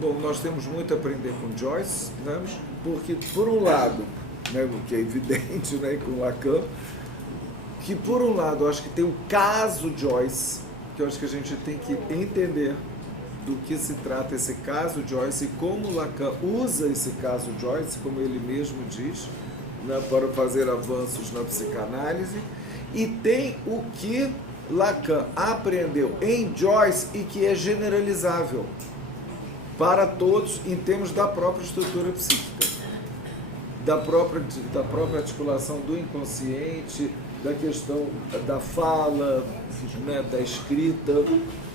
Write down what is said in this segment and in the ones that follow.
Bom, nós temos muito a aprender com Joyce, né? Porque, por um lado, né, o que é evidente, né, com Lacan, que, por um lado, eu acho que tem o caso Joyce, que eu acho que a gente tem que entender do que se trata esse caso Joyce e como Lacan usa esse caso Joyce, como ele mesmo diz, né, para fazer avanços na psicanálise, e tem o que Lacan aprendeu em Joyce e que é generalizável para todos em termos da própria estrutura psíquica, da própria articulação do inconsciente, da questão da fala, né, da escrita,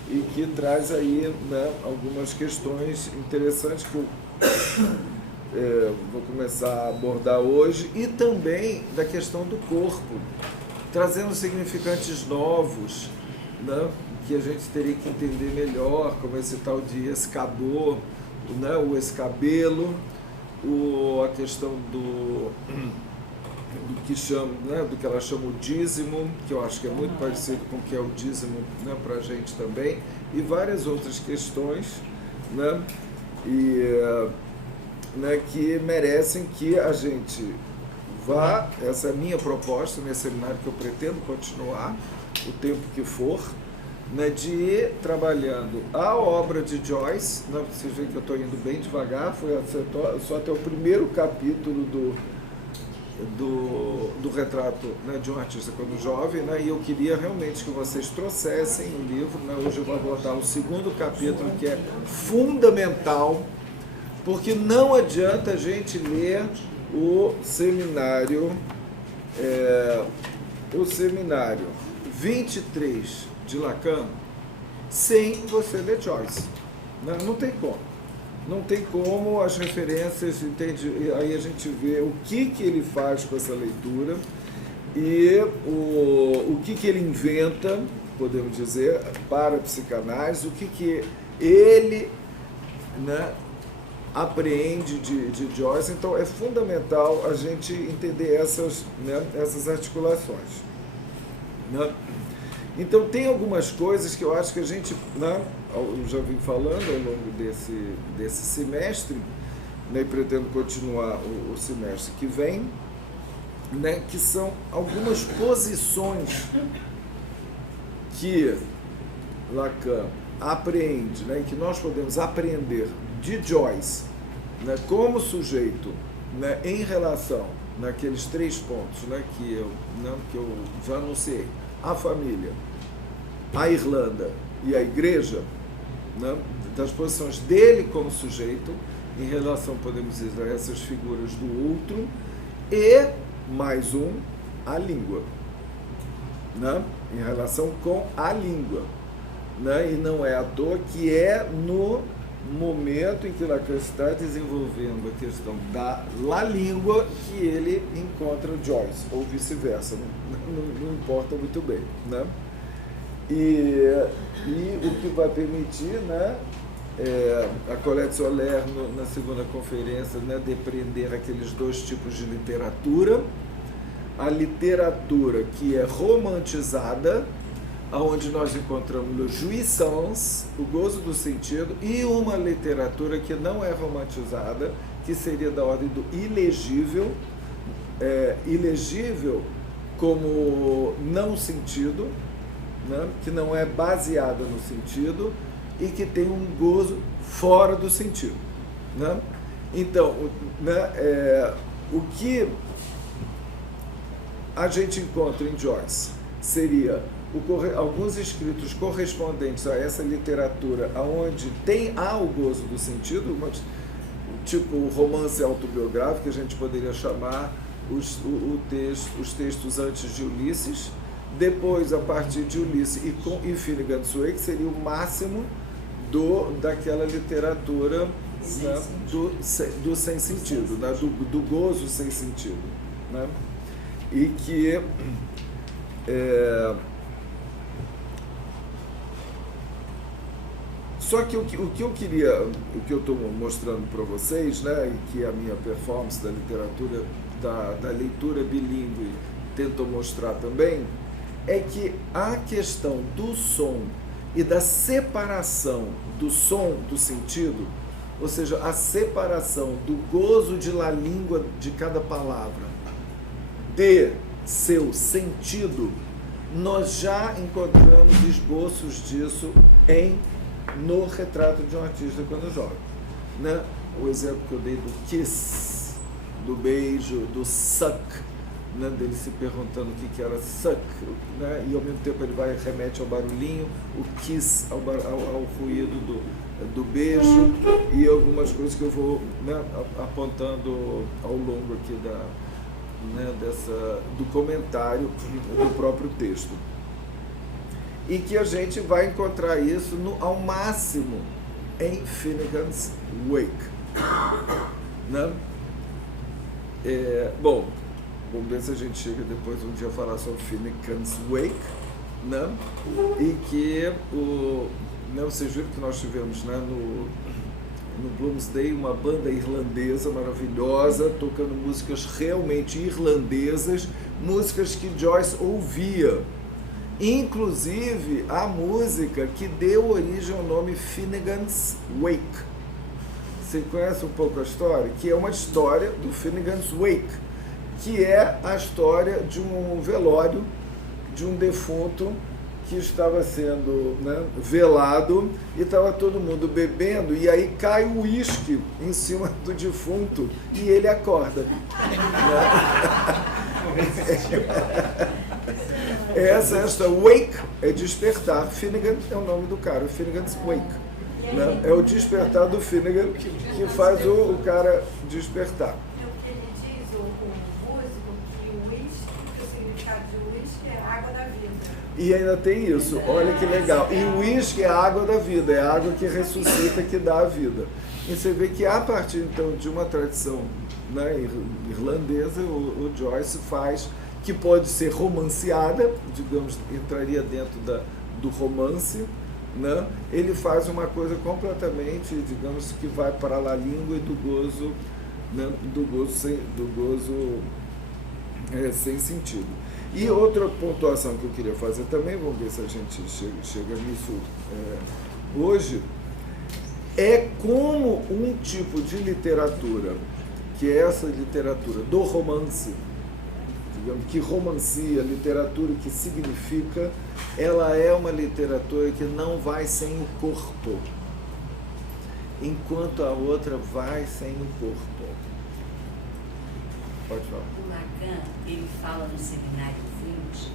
e que traz aí, né, algumas questões interessantes que eu vou começar a abordar hoje, e também da questão do corpo, trazendo significantes novos, né, que a gente teria que entender melhor, como esse tal de escabô, né, o escabelo, a questão do que chama, né, do que ela chama o dízimo, que eu acho que é muito parecido com o que é o dízimo, né, para a gente também, e várias outras questões, né, né, que merecem que a gente vá, essa é a minha proposta nesse seminário que eu pretendo continuar, o tempo que for, né, de ir trabalhando a obra de Joyce, né, vocês veem que eu estou indo bem devagar, foi só até o primeiro capítulo do retrato, né, de um artista quando jovem, né, e eu queria realmente que vocês trouxessem o livro, né, hoje eu vou abordar o segundo capítulo, que é fundamental, porque não adianta a gente ler o seminário 23 de Lacan sem você ler Joyce. Não tem como. Não tem como, as referências, entende? Aí a gente vê o que ele faz com essa leitura e o que ele inventa, podemos dizer, para a psicanálise, o que ele, né, apreende de Joyce. Então é fundamental a gente entender essas, né, essas articulações, né? Então tem algumas coisas que eu acho que a gente, né, eu já vim falando ao longo desse semestre, né, e pretendo continuar o semestre que vem, né, que são algumas posições que Lacan apreende, né, e que nós podemos aprender de Joyce, né, como sujeito, né, em relação naqueles 3 pontos, né, que eu já anunciei: a família, a Irlanda e a igreja, né, das posições dele como sujeito em relação, podemos dizer, a essas figuras do outro, e mais a língua, né, em relação com a língua, né, e não é à toa que é no momento em que Lacan está desenvolvendo a questão da língua que ele encontra Joyce, ou vice-versa, não importa muito bem, né? E o que vai permitir, né, a Colette Soler, na segunda conferência, né, depreender aqueles 2 tipos de literatura: a literatura que é romantizada, onde nós encontramos le jouissance, o gozo do sentido, e uma literatura que não é romantizada, que seria da ordem do ilegível, ilegível como não sentido, né, que não é baseada no sentido e que tem um gozo fora do sentido, né? Então, né, o que a gente encontra em Joyce seria alguns escritos correspondentes a essa literatura onde há o gozo do sentido, tipo romance autobiográfico, que a gente poderia chamar os textos antes de Ulisses, depois a partir de Ulisses e Finnegan's Wake, que seria o máximo daquela literatura, né, do sem sentido, né, do gozo sem sentido, né? E que só que o que eu estou mostrando para vocês, né, e que a minha performance da literatura, da leitura bilíngue tentou mostrar também, é que a questão do som e da separação do som do sentido, ou seja, a separação do gozo de la língua de cada palavra de seu sentido, nós já encontramos esboços disso no Retrato de um Artista Quando Jovem, né? O exemplo que eu dei do kiss, do beijo, do suck, né? Dele se perguntando o que era suck, né? E ao mesmo tempo ele remete ao barulhinho, o kiss ao ruído do beijo, e algumas coisas que eu vou, né, apontando ao longo aqui do comentário do próprio texto. E que a gente vai encontrar isso ao máximo em Finnegan's Wake. Né? Bom, vamos ver se a gente chega depois um dia a falar sobre Finnegan's Wake. Né? E que vocês viram que nós tivemos, né, no Bloomsday uma banda irlandesa maravilhosa, tocando músicas realmente irlandesas, músicas que Joyce ouvia. Inclusive a música que deu origem ao nome Finnegan's Wake. Você conhece um pouco a história? Que é uma história do Finnegan's Wake, que é a história de um velório de um defunto que estava sendo, né, velado, e estava todo mundo bebendo, e aí cai o uísque em cima do defunto e ele acorda. Né? Esta wake é despertar. Finnegan é o nome do cara, o Finnegan's Wake. Né? É o despertar do Finnegan que faz o cara despertar. É o que ele diz, o músico, que o uísque, o significado de uísque é a água da vida. E ainda tem isso, olha que legal. E o uísque é a água da vida, é a água que ressuscita, que dá a vida. E você vê que a partir então de uma tradição, né, irlandesa, o Joyce faz, que pode ser romanceada, digamos, entraria dentro do romance, né? Ele faz uma coisa completamente, digamos, que vai para a língua e do gozo, né, do gozo sem sentido. E outra pontuação que eu queria fazer também, vamos ver se a gente chega nisso hoje, é como um tipo de literatura, que é essa literatura do romance, digamos, que romancia, literatura que significa, ela é uma literatura que não vai sem o corpo, enquanto a outra vai sem o corpo. Pode falar. O Lacan, ele fala no Seminário 20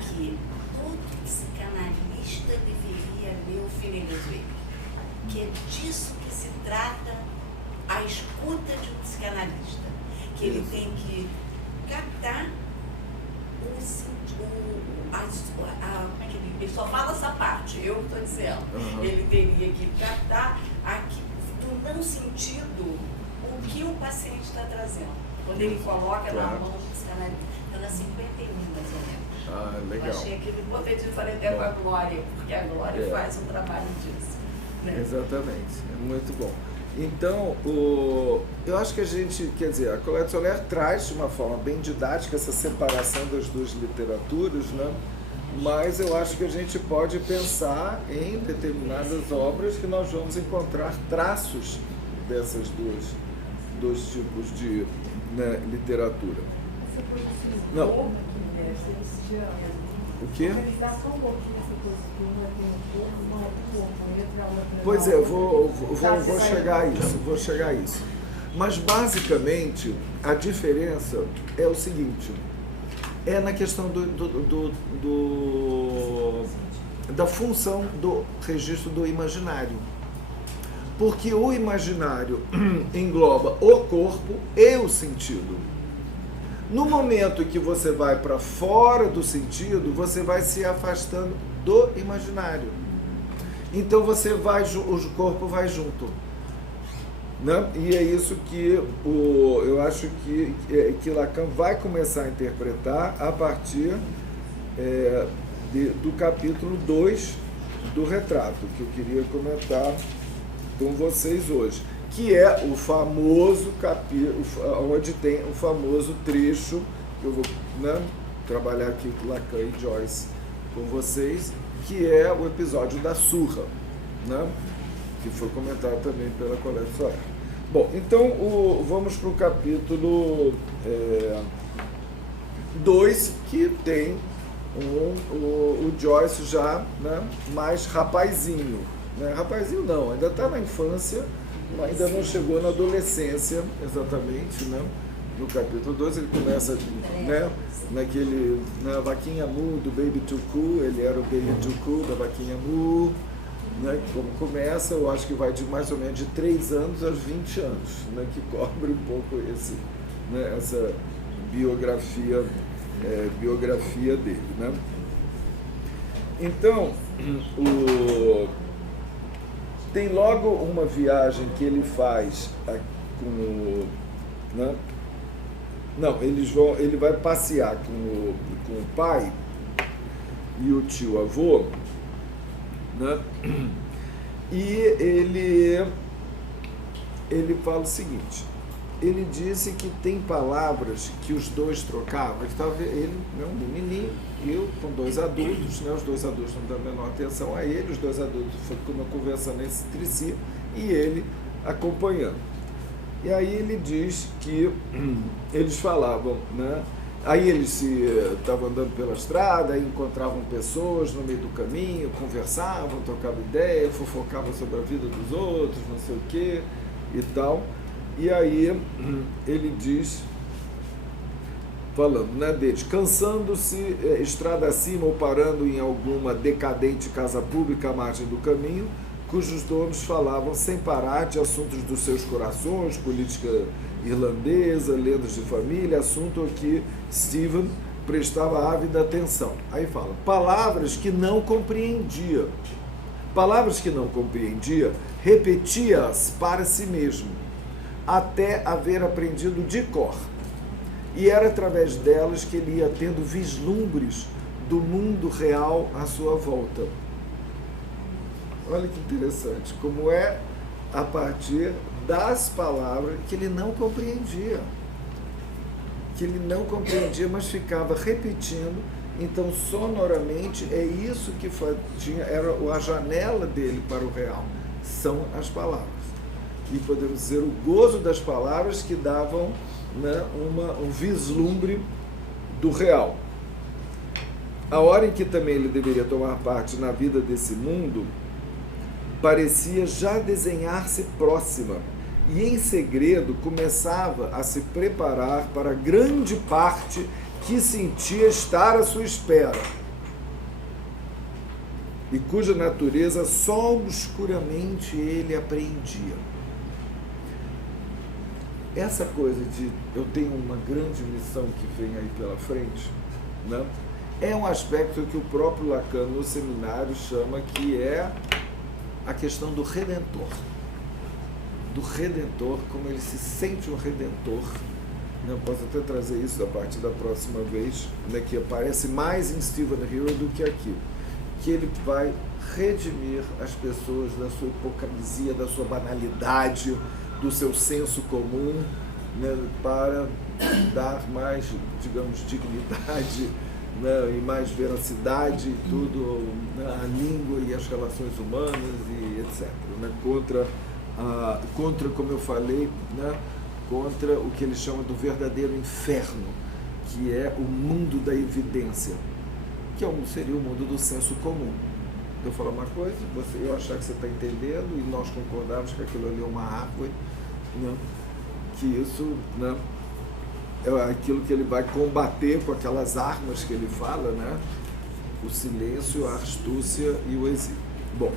que todo psicanalista deveria ler o Finnegan's Wake, que é disso que se trata a escuta de um psicanalista, que ele tem que captar ele só fala essa parte, eu estou dizendo, ele teria que captar do não sentido o que o paciente está trazendo. Quando ele coloca na mão do psicanalista, está na 51, mais ou menos. Ah, legal. Eu achei aquilo importante, eu falei até com a Glória, porque a Glória faz um trabalho disso. Né? Exatamente, é muito bom. Então, eu acho que a gente, quer dizer, a Colette Soler traz de uma forma bem didática essa separação das duas literaturas, né? Mas eu acho que a gente pode pensar em determinadas obras que nós vamos encontrar traços dessas dois tipos de, né, literatura. Essa coisa assim, não. Corpo, que eles chamam. O quê? Organização um pouquinho essa coisa que uma tem um corpo, uma é do corpo, entra a outra. Pois é, vou chegar a isso. Mas basicamente a diferença é o seguinte, é na questão da função do registro do imaginário. Porque o imaginário engloba o corpo e o sentido. No momento que você vai para fora do sentido, você vai se afastando do imaginário. Então o corpo vai junto. Né? E é isso que eu acho que Lacan vai começar a interpretar a partir do capítulo 2 do Retrato, que eu queria comentar com vocês hoje, que é o famoso capítulo, onde tem o famoso trecho, que eu vou, né, trabalhar aqui com Lacan e Joyce com vocês, que é o episódio da surra. Né? que foi comentado também pela colega Soraya. Bom, então vamos para o capítulo 2, que tem o Joyce já, né, mais rapazinho. Né? Rapazinho não, ainda está na infância, ainda não chegou na adolescência, exatamente, né? No capítulo 2 ele começa, né, na vaquinha Mu do Baby Tucu, ele era o Baby Tucu da vaquinha Mu, né, como começa, eu acho que vai de mais ou menos de 3 anos aos 20 anos, né, que cobre um pouco né, essa biografia dele. Né? Então, tem logo uma viagem que ele faz com né? Não, ele vai passear com o pai e o tio avô, né? E ele fala o seguinte, ele disse que tem palavras que os dois trocavam, ele, né, um menininho, eu com 2 adultos, né, os 2 adultos não dão a menor atenção a ele, os 2 adultos ficam conversando entre si e ele acompanhando. E aí ele diz que eles falavam, né? Aí eles estavam andando pela estrada, aí encontravam pessoas no meio do caminho, conversavam, trocavam ideia, fofocavam sobre a vida dos outros, não sei o quê e tal. E aí ele diz, falando, né, deles, cansando-se estrada acima ou parando em alguma decadente casa pública à margem do caminho, cujos donos falavam sem parar de assuntos dos seus corações, política irlandesa, lendas de família, assunto a que Stephen prestava ávida atenção. Aí fala, palavras que não compreendia. Palavras que não compreendia, repetia-as para si mesmo, até haver aprendido de cor. E era através delas que ele ia tendo vislumbres do mundo real à sua volta. Olha que interessante, como é a partir das palavras que ele não compreendia. Que ele não compreendia, mas ficava repetindo. Então, sonoramente, é isso que era a janela dele para o real. São as palavras. E podemos dizer o gozo das palavras que davam, né, um vislumbre do real. A hora em que também ele deveria tomar parte na vida desse mundo, parecia já desenhar-se próxima, e em segredo começava a se preparar para a grande parte que sentia estar à sua espera, e cuja natureza só obscuramente ele apreendia. Essa coisa de eu tenho uma grande missão que vem aí pela frente, né, é um aspecto que o próprio Lacan no seminário chama que é a questão do Redentor. Do Redentor, como ele se sente um Redentor. Eu posso até trazer isso a partir da próxima vez, né, que aparece mais em Stephen Hillary do que aqui. Que ele vai redimir as pessoas da sua hipocrisia, da sua banalidade, do seu senso comum, né, para dar mais, digamos, dignidade, né, e mais veracidade e tudo, né, a língua e as relações humanas e etc. Né, contra, como eu falei, né, contra o que ele chama do verdadeiro inferno, que é o mundo da evidência, que seria o mundo do senso comum. Eu falar uma coisa, eu achar que você está entendendo e nós concordarmos que aquilo ali é uma árvore, né, que isso, né, é aquilo que ele vai combater com aquelas armas que ele fala, né? O silêncio, a astúcia e o exílio. Bom,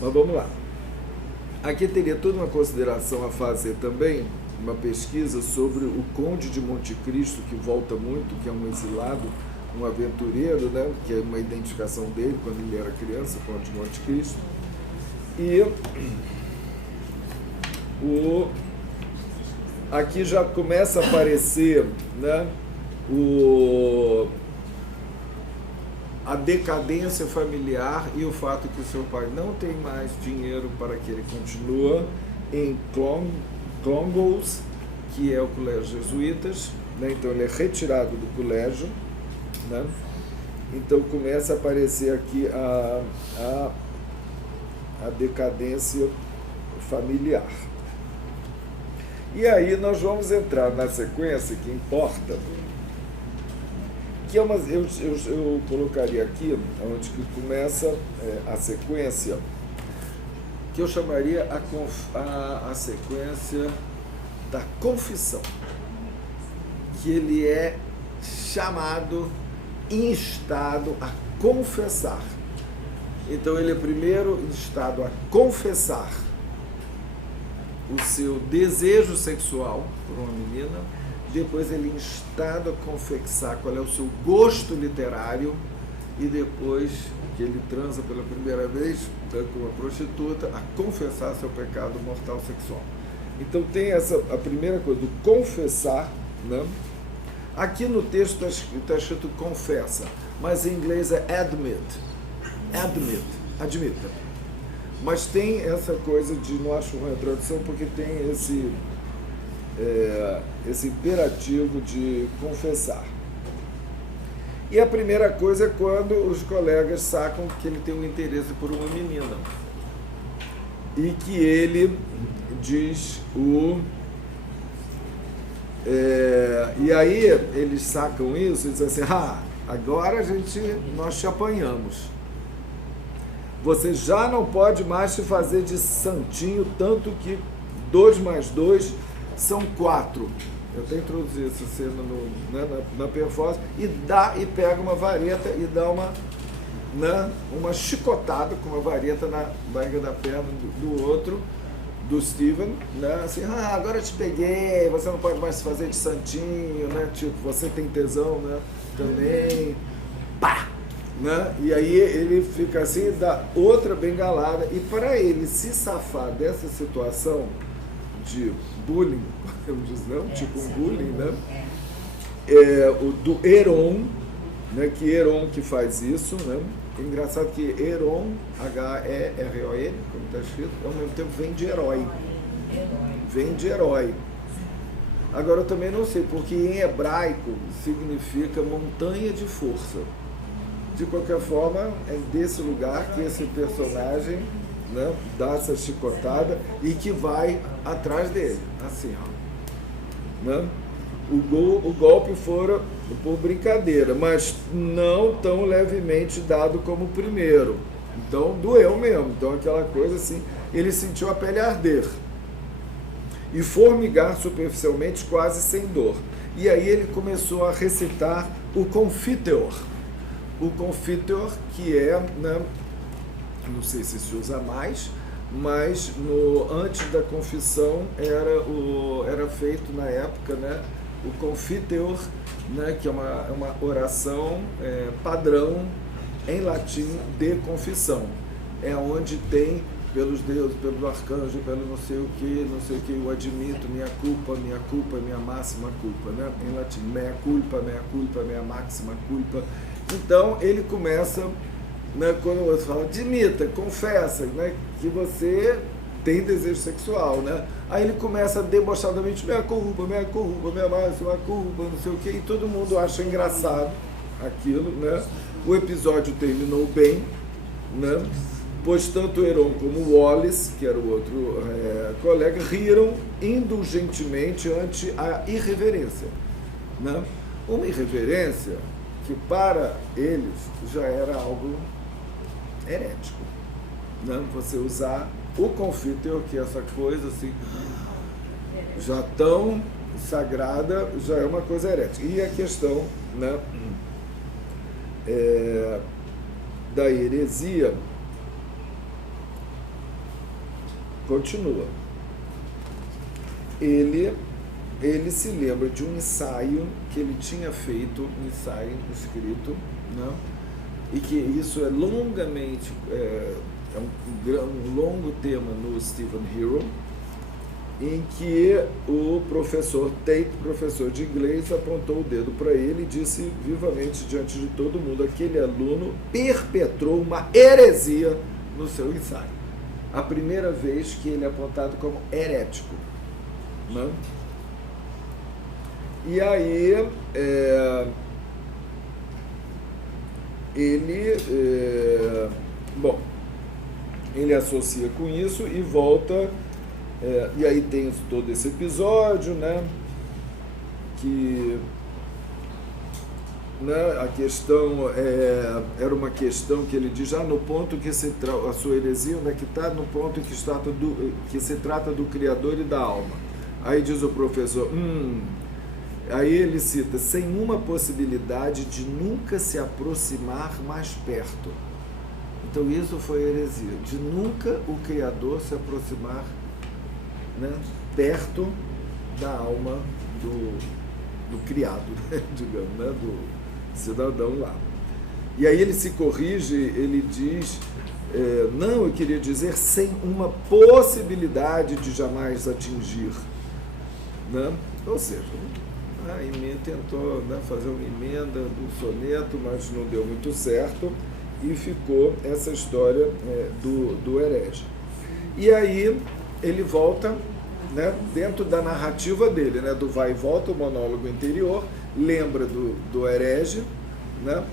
mas vamos lá. Aqui teria toda uma consideração a fazer também, uma pesquisa sobre o Conde de Monte Cristo, que volta muito, que é um exilado, um aventureiro, né? Que é uma identificação dele quando ele era criança, o Conde de Monte Cristo. E aqui já começa a aparecer, né, a decadência familiar e o fato que o seu pai não tem mais dinheiro para que ele continue em Clongowes, que é o colégio jesuítas, né, então ele é retirado do colégio, né, então começa a aparecer aqui a decadência familiar. E aí nós vamos entrar na sequência que importa, que é uma, eu colocaria aqui, onde que começa a sequência, que eu chamaria a sequência da confissão, que ele é chamado, instado a confessar. Então ele é primeiro instado a confessar o seu desejo sexual por uma menina, depois ele é instado a confessar qual é o seu gosto literário, e depois que ele transa pela primeira vez com uma prostituta, a confessar seu pecado mortal sexual. Então tem a primeira coisa, do confessar, né? Aqui no texto está escrito confessa, mas em inglês é admita. Mas tem essa coisa de, não acho ruim a tradução, porque tem esse imperativo de confessar. E a primeira coisa é quando os colegas sacam que ele tem um interesse por uma menina. E que ele diz e aí eles sacam isso e dizem assim, agora nós te apanhamos. Você já não pode mais se fazer de santinho, tanto que 2 mais 2 são 4. Eu tenho introduzido essa cena na performance, e pega uma vareta e dá uma chicotada com uma vareta na barriga da perna do outro, do Steven, né? Assim, agora eu te peguei, você não pode mais se fazer de santinho, né? Tipo, você tem tesão, né? Também, pá! Né? E aí ele fica assim, dá outra bengalada, e para ele se safar dessa situação de bullying, podemos dizer, não? Tipo um bullying, né? O do Heron, né? Que Heron que faz isso, né? É engraçado que Heron, H-E-R-O-N, como está escrito, ao mesmo tempo vem de herói. Vem de herói. Agora eu também não sei, porque em hebraico significa montanha de força. De qualquer forma, é desse lugar que esse personagem, né, dá essa chicotada e que vai atrás dele, assim, ó. Né? O golpe fora por brincadeira, mas não tão levemente dado como o primeiro. Então doeu mesmo. Então aquela coisa assim, ele sentiu a pele arder e formigar superficialmente, quase sem dor. E aí ele começou a recitar o Confiteor. O Confiteor, que é, né, não sei se se usa mais, mas antes da confissão era feito na época, né, o Confiteor, né, que é uma oração padrão em latim de confissão. É onde tem, pelos deuses, pelo arcanjo, pelo não sei o que, eu admito minha culpa, minha máxima culpa, né? Em latim, mea culpa, minha máxima culpa. Então ele começa, né, quando você fala, admita, confessa, né, que você tem desejo sexual, né? Aí ele começa debochadamente, minha culpa, minha máxima culpa, não sei o que, e todo mundo acha engraçado aquilo, né? O episódio terminou bem, né? Pois tanto Heron como Wallace, que era o outro colega, riram indulgentemente ante a irreverência, né? Uma irreverência que para eles já era algo herético, né? Você usar o Confiteor, que é essa coisa assim, já tão sagrada, já é uma coisa herética. E a questão, né, da heresia continua. Ele se lembra de um ensaio que ele tinha feito, um ensaio escrito, né? E que isso é longamente, um longo tema no Stephen Hero, em que o professor Tate, professor de inglês, apontou o dedo para ele e disse vivamente diante de todo mundo: aquele aluno perpetrou uma heresia no seu ensaio. A primeira vez que ele é apontado como herético, né? E aí ele associa com isso e volta, e aí tem todo esse episódio, né, que, né, a questão era uma questão que ele diz, no ponto que a sua heresia, onde é que está? No ponto que se trata do Criador e da alma. Aí diz o professor, aí ele cita, sem uma possibilidade de nunca se aproximar mais perto. Então isso foi heresia, de nunca o Criador se aproximar, né, perto da alma do criado, né, digamos, né, do cidadão lá. E aí ele se corrige, ele diz, não, eu queria dizer sem uma possibilidade de jamais atingir, né? Ou seja, a emenda tentou, né, fazer uma emenda do soneto, mas não deu muito certo e ficou essa história do herege. E aí ele volta, né, dentro da narrativa dele, né, do vai e volta, o monólogo interior, lembra do herege, né,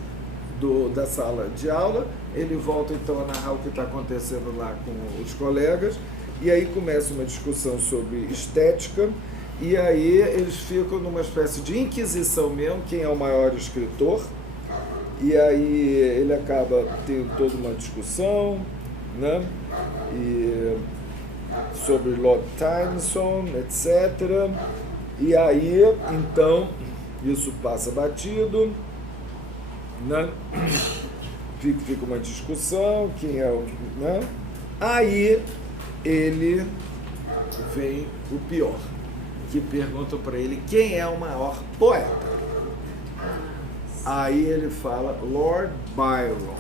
da sala de aula, ele volta então a narrar o que está acontecendo lá com os colegas, e aí começa uma discussão sobre estética, e aí eles ficam numa espécie de inquisição mesmo, quem é o maior escritor, e aí ele acaba tendo toda uma discussão, né, sobre Lord Tennyson, etc. E aí, então, isso passa batido, né? Fica uma discussão, quem é o... Né? Aí ele vem o pior, que pergunta para ele quem é o maior poeta. Aí ele fala Lord Byron.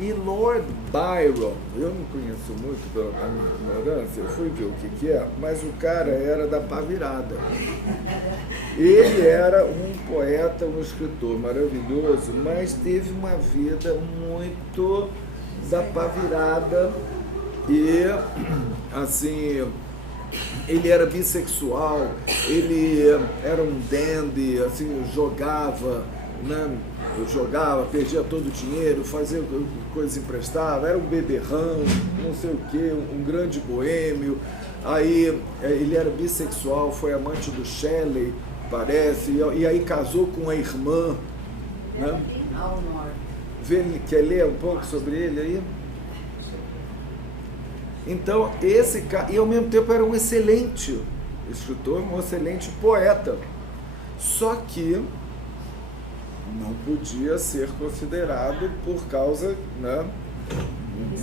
E Lord Byron, eu não conheço muito pela minha ignorância, eu fui ver o que é, mas o cara era da pá virada. Ele era um poeta, um escritor maravilhoso, mas teve uma vida muito da pá virada e, assim, ele era bissexual, ele era um dandy, assim, jogava, né? Perdia todo o dinheiro, fazia coisas emprestadas, era um beberrão, não sei o que, um grande boêmio. Aí ele era bissexual, foi amante do Shelley, parece, e aí casou com a irmã, né? Quer ler um pouco sobre ele aí? Então, esse cara, e ao mesmo tempo era um excelente escritor, um excelente poeta, só que não podia ser considerado por causa, né,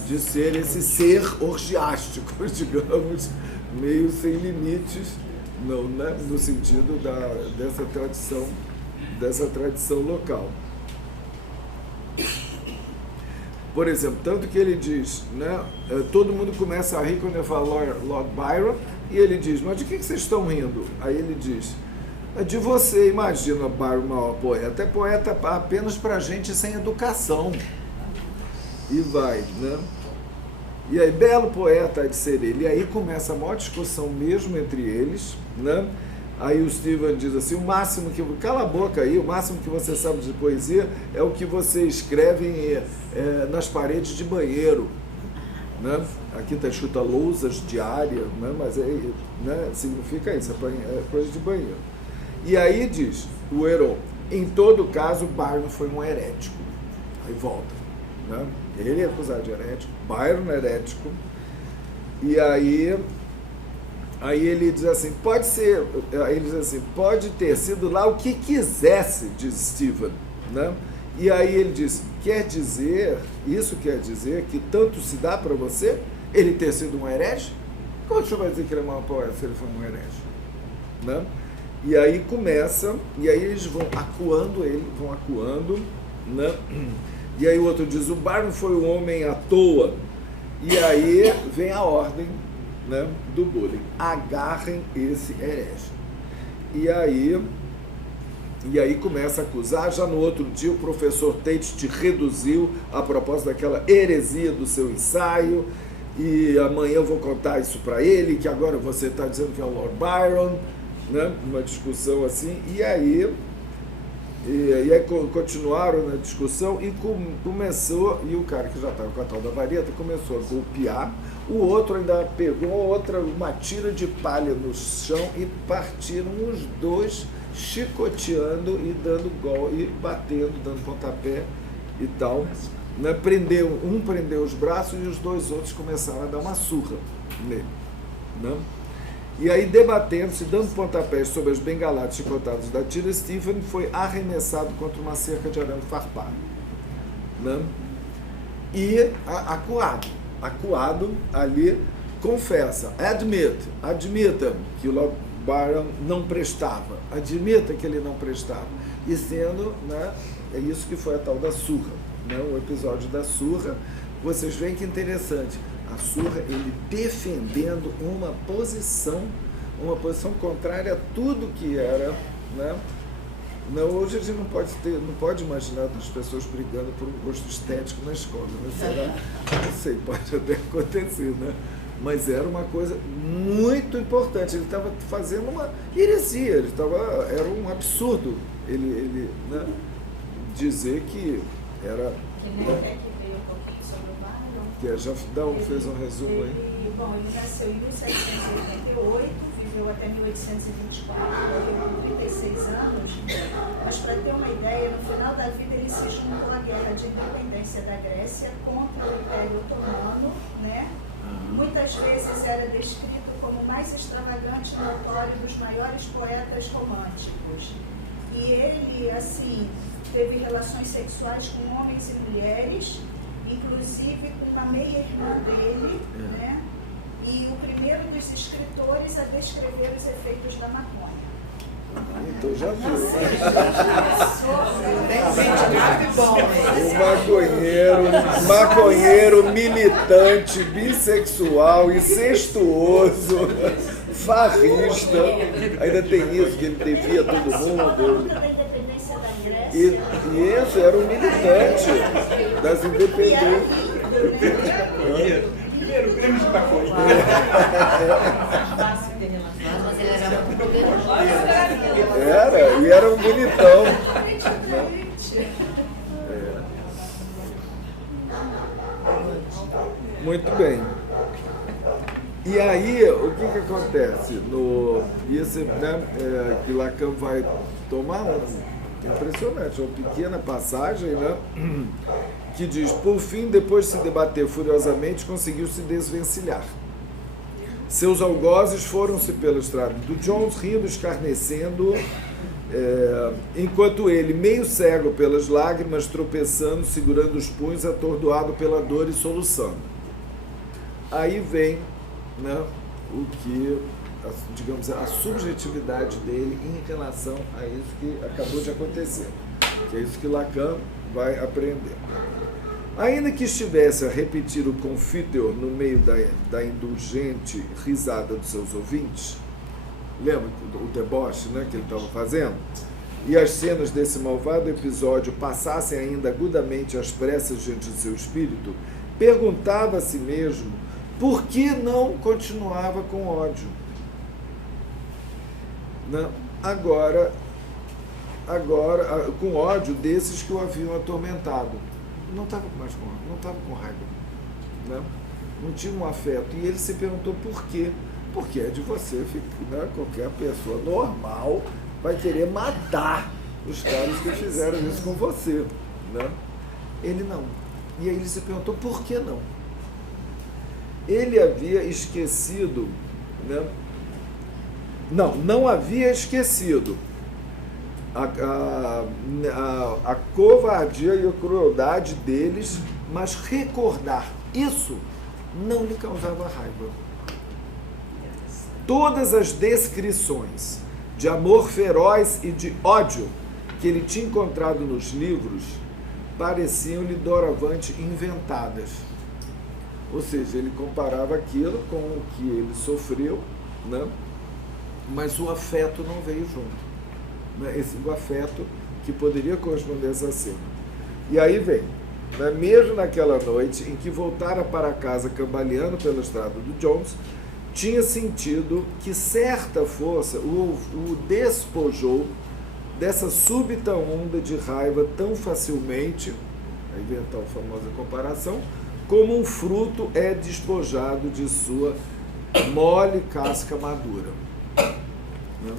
de ser esse ser orgiástico, digamos, meio sem limites, não, né, no sentido dessa tradição local. Por exemplo, tanto que ele diz, né, todo mundo começa a rir quando eu falo Lord Byron, e ele diz, mas de que vocês estão rindo? Aí ele diz, de você, imagina, Byron, o maior poeta. É poeta apenas para gente sem educação. E vai, né? E aí, belo poeta há de ser ele. E aí começa a maior discussão mesmo entre eles, né? Aí o Stephen diz assim, o máximo que... Cala a boca aí, o máximo que você sabe de poesia é o que você escreve nas paredes de banheiro, né? Aqui está escrito lousas de área, né? Mas né, significa isso, é coisa de banheiro. E aí diz o Heron, em todo caso, Byron foi um herético. Aí volta, né? Ele é acusado de herético, Byron é herético. E aí ele diz assim, pode ser, aí ele diz assim, pode ter sido lá o que quisesse, diz Stephen, né? E aí ele diz, isso quer dizer que tanto se dá para você ele ter sido um herege? Como você vai dizer que ele é um poeta se ele foi um herege? Né? E aí começa, e aí eles vão acuando, né? E aí o outro diz, o Byron foi um homem à toa. E aí vem a ordem, né, do bullying. Agarrem esse herege. E aí começa a acusar. Já no outro dia o professor Tate te reduziu a propósito daquela heresia do seu ensaio. E amanhã eu vou contar isso para ele, que agora você está dizendo que é o Lord Byron. Né? Uma discussão assim, e aí E aí continuaram na discussão e começou, e o cara que já estava com a tal da vareta começou a golpear, o outro ainda pegou uma tira de palha no chão e partiram os dois chicoteando e dando gol, e batendo, dando pontapé e tal. Né? Um prendeu os braços e os dois outros começaram a dar uma surra nele. Né? E aí, debatendo-se, dando pontapés sobre as bengaladas chicotadas da tira, Stephen foi arremessado contra uma cerca de arame farpado. Né? E acuado ali, confessa, admita que o Byron não prestava, admita que ele não prestava. E sendo, né, é isso que foi a tal da surra, né, o episódio da surra. Vocês veem que interessante, a surra, ele defendendo uma posição contrária a tudo que era, né? Não, hoje a gente não pode imaginar as pessoas brigando por um gosto estético na escola, né? Será? Não sei, pode até acontecer, né? Mas era uma coisa muito importante. Ele estava fazendo uma heresia, era um absurdo ele né, dizer que era... Que nem é que veio um pouquinho sobre o Byron. Que já fez um resumo aí. Bom, ele nasceu em 1788, viveu até 1824, morreu com 36 anos, mas para ter uma ideia, no final da vida ele se juntou à guerra de independência da Grécia contra o Império Otomano, né? Muitas vezes era descrito como o mais extravagante e notório dos maiores poetas românticos. E ele, assim, teve relações sexuais com homens e mulheres, inclusive com a meia-irmã dele, né? E o primeiro dos escritores a descrever os efeitos da maconha. Então já viu. O maconheiro militante, bissexual, incestuoso, farrista. Ainda tem isso, que ele devia a todo mundo. E isso era um militante das independências. Primeiro prêmio de maconha. E era um bonitão. Muito bem. E aí, o que acontece? Que Lacan vai tomar impressionante, uma pequena passagem, né? Que diz, por fim, depois de se debater furiosamente, conseguiu se desvencilhar. Seus algozes foram-se pela estrada do Jones, rindo, escarnecendo, enquanto ele, meio cego pelas lágrimas, tropeçando, segurando os punhos, atordoado pela dor e soluçando. Aí vem, né, o que, digamos, a subjetividade dele em relação a isso que acabou de acontecer, que é isso que Lacan vai aprender. Ainda que estivesse a repetir o confiteor no meio da indulgente risada dos seus ouvintes, lembra o deboche, né, que ele estava fazendo? E as cenas desse malvado episódio passassem ainda agudamente às pressas diante de seu espírito, perguntava a si mesmo por que não continuava com ódio. Não, agora com ódio desses que o haviam atormentado. Não estava mais com ódio, não estava com raiva, né? Não tinha um afeto. E ele se perguntou por quê. Porque é de você, né? Qualquer pessoa normal vai querer matar os caras que fizeram isso com você, né? Ele não. E aí ele se perguntou por que não. Ele havia esquecido, né? Não havia esquecido a covardia e a crueldade deles, mas recordar isso não lhe causava raiva. Todas as descrições de amor feroz e de ódio que ele tinha encontrado nos livros pareciam-lhe doravante inventadas. Ou seja, ele comparava aquilo com o que ele sofreu, né? Mas o afeto não veio junto. O afeto que poderia corresponder a essa cena. E aí vem, né, mesmo naquela noite em que voltara para casa cambaleando pela estrada do Jones, tinha sentido que certa força o despojou dessa súbita onda de raiva tão facilmente, a inventar a famosa comparação, como um fruto é despojado de sua mole casca madura. Né?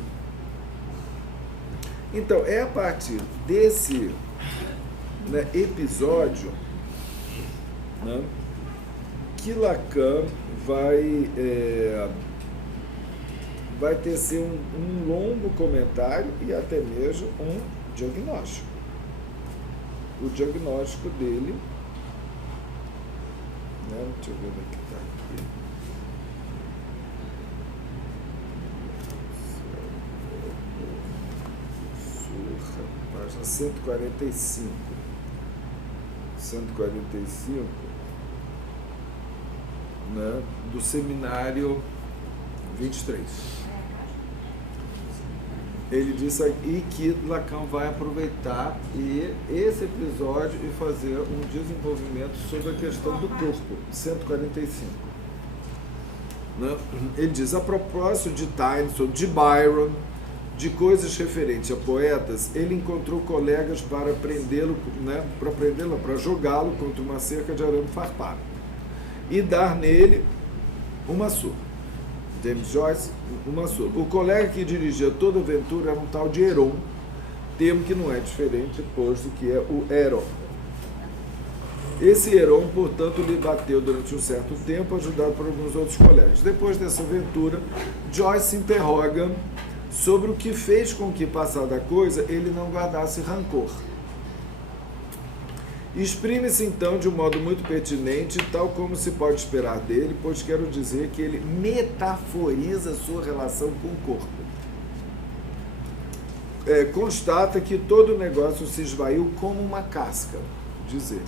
Então, é a partir desse, né, episódio, né, que Lacan vai tecer um longo comentário e até mesmo um diagnóstico. O diagnóstico dele, né, deixa eu ver onde é que está aqui. Página 145. 145, né, do seminário 23. Ele disse aí que Lacan vai aproveitar esse episódio e fazer um desenvolvimento sobre a questão do corpo, 145. Né? Ele diz, a propósito de Tennyson, de Byron, de coisas referentes a poetas, ele encontrou colegas para prendê-lo, né, para jogá-lo contra uma cerca de arame farpado e dar nele uma surra. James Joyce, uma surra. O colega que dirigia toda a aventura era um tal de Heron, termo que não é diferente, posto que é o Heron. Esse Heron, portanto, lhe bateu durante um certo tempo, ajudado por alguns outros colegas. Depois dessa aventura, Joyce se interroga sobre o que fez com que, passada a coisa, ele não guardasse rancor. Exprime-se, então, de um modo muito pertinente, tal como se pode esperar dele, pois quero dizer que ele metaforiza sua relação com o corpo. Constata que todo o negócio se esvaiu como uma casca, diz ele.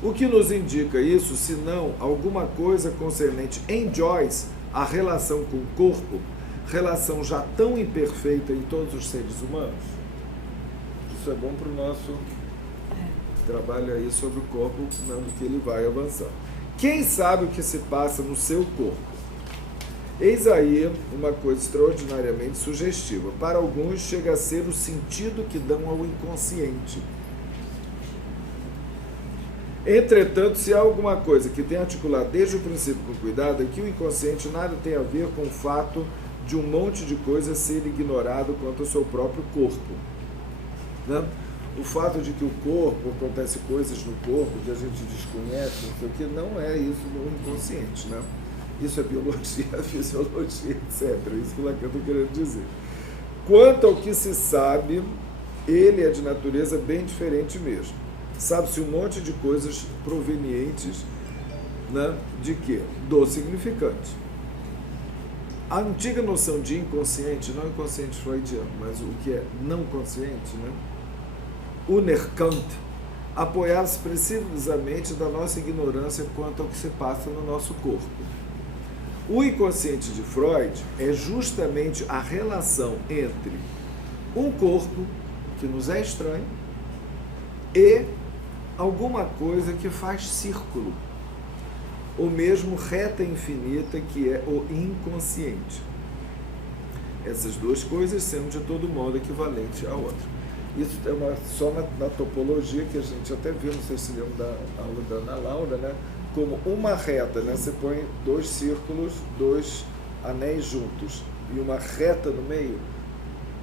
O que nos indica isso, senão alguma coisa concernente em Joyce, a relação com o corpo, relação já tão imperfeita em todos os seres humanos? Isso é bom para o nosso trabalho aí sobre o corpo, no que ele vai avançar. Quem sabe o que se passa no seu corpo? Eis aí uma coisa extraordinariamente sugestiva. Para alguns chega a ser o sentido que dão ao inconsciente. Entretanto, se há alguma coisa que tem articulado desde o princípio com cuidado, é que o inconsciente nada tem a ver com o fato de um monte de coisas ser ignorado quanto ao seu próprio corpo. Né? O fato de que o corpo, acontece coisas no corpo que a gente desconhece, não sei o que, não é isso no inconsciente. Né? Isso é biologia, fisiologia, etc. Isso que o Lacan está querendo dizer. Quanto ao que se sabe, ele é de natureza bem diferente mesmo. Sabe-se um monte de coisas provenientes, né, de quê? Do significante. A antiga noção de inconsciente, não inconsciente freudiano, mas o que é não consciente, né? Unerkannt, apoiava-se precisamente da nossa ignorância quanto ao que se passa no nosso corpo. O inconsciente de Freud é justamente a relação entre um corpo que nos é estranho e alguma coisa que faz círculo, ou mesmo reta infinita, que é o inconsciente. Essas duas coisas sendo de todo modo equivalentes à outra. Isso é só na topologia, que a gente até viu, não sei se lembram da aula da Ana Laura, né? Como uma reta, né? Você põe dois círculos, dois anéis juntos, e uma reta no meio,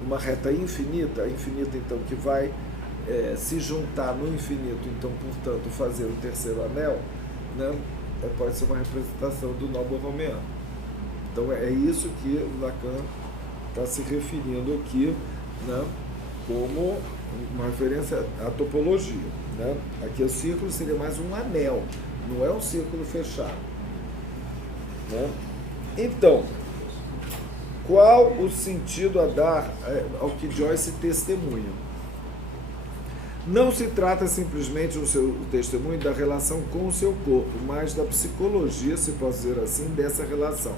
uma reta infinita, então, que vai se juntar no infinito, então, portanto, fazer o terceiro anel, né? Pode ser uma representação do nó borromeano. Então, é isso que Lacan está se referindo aqui, né? Como uma referência à topologia. Né? Aqui o círculo seria mais um anel, não é um círculo fechado. Né? Então, qual o sentido a dar ao que Joyce testemunha? Não se trata simplesmente do seu testemunho da relação com o seu corpo, mas da psicologia, se posso dizer assim, dessa relação.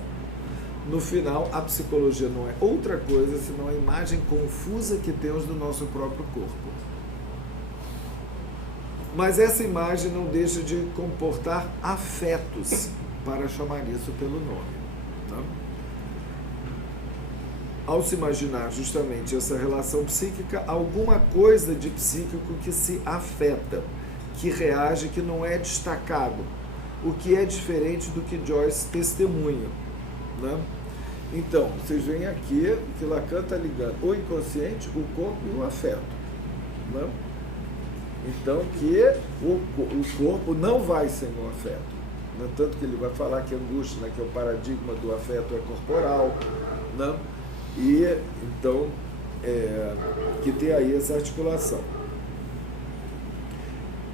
No final, a psicologia não é outra coisa senão a imagem confusa que temos do nosso próprio corpo. Mas essa imagem não deixa de comportar afetos, para chamar isso pelo nome. Tá? ao se imaginar justamente essa relação psíquica, alguma coisa de psíquico que se afeta, que reage, que não é destacado, o que é diferente do que Joyce testemunha, né? Então, vocês veem aqui que Lacan está ligando o inconsciente, o corpo e o afeto, né? Então, que o corpo não vai sem o afeto, né? Tanto que ele vai falar que a angústia, né, que é o paradigma do afeto, é corporal, né? E, então, que tem aí essa articulação.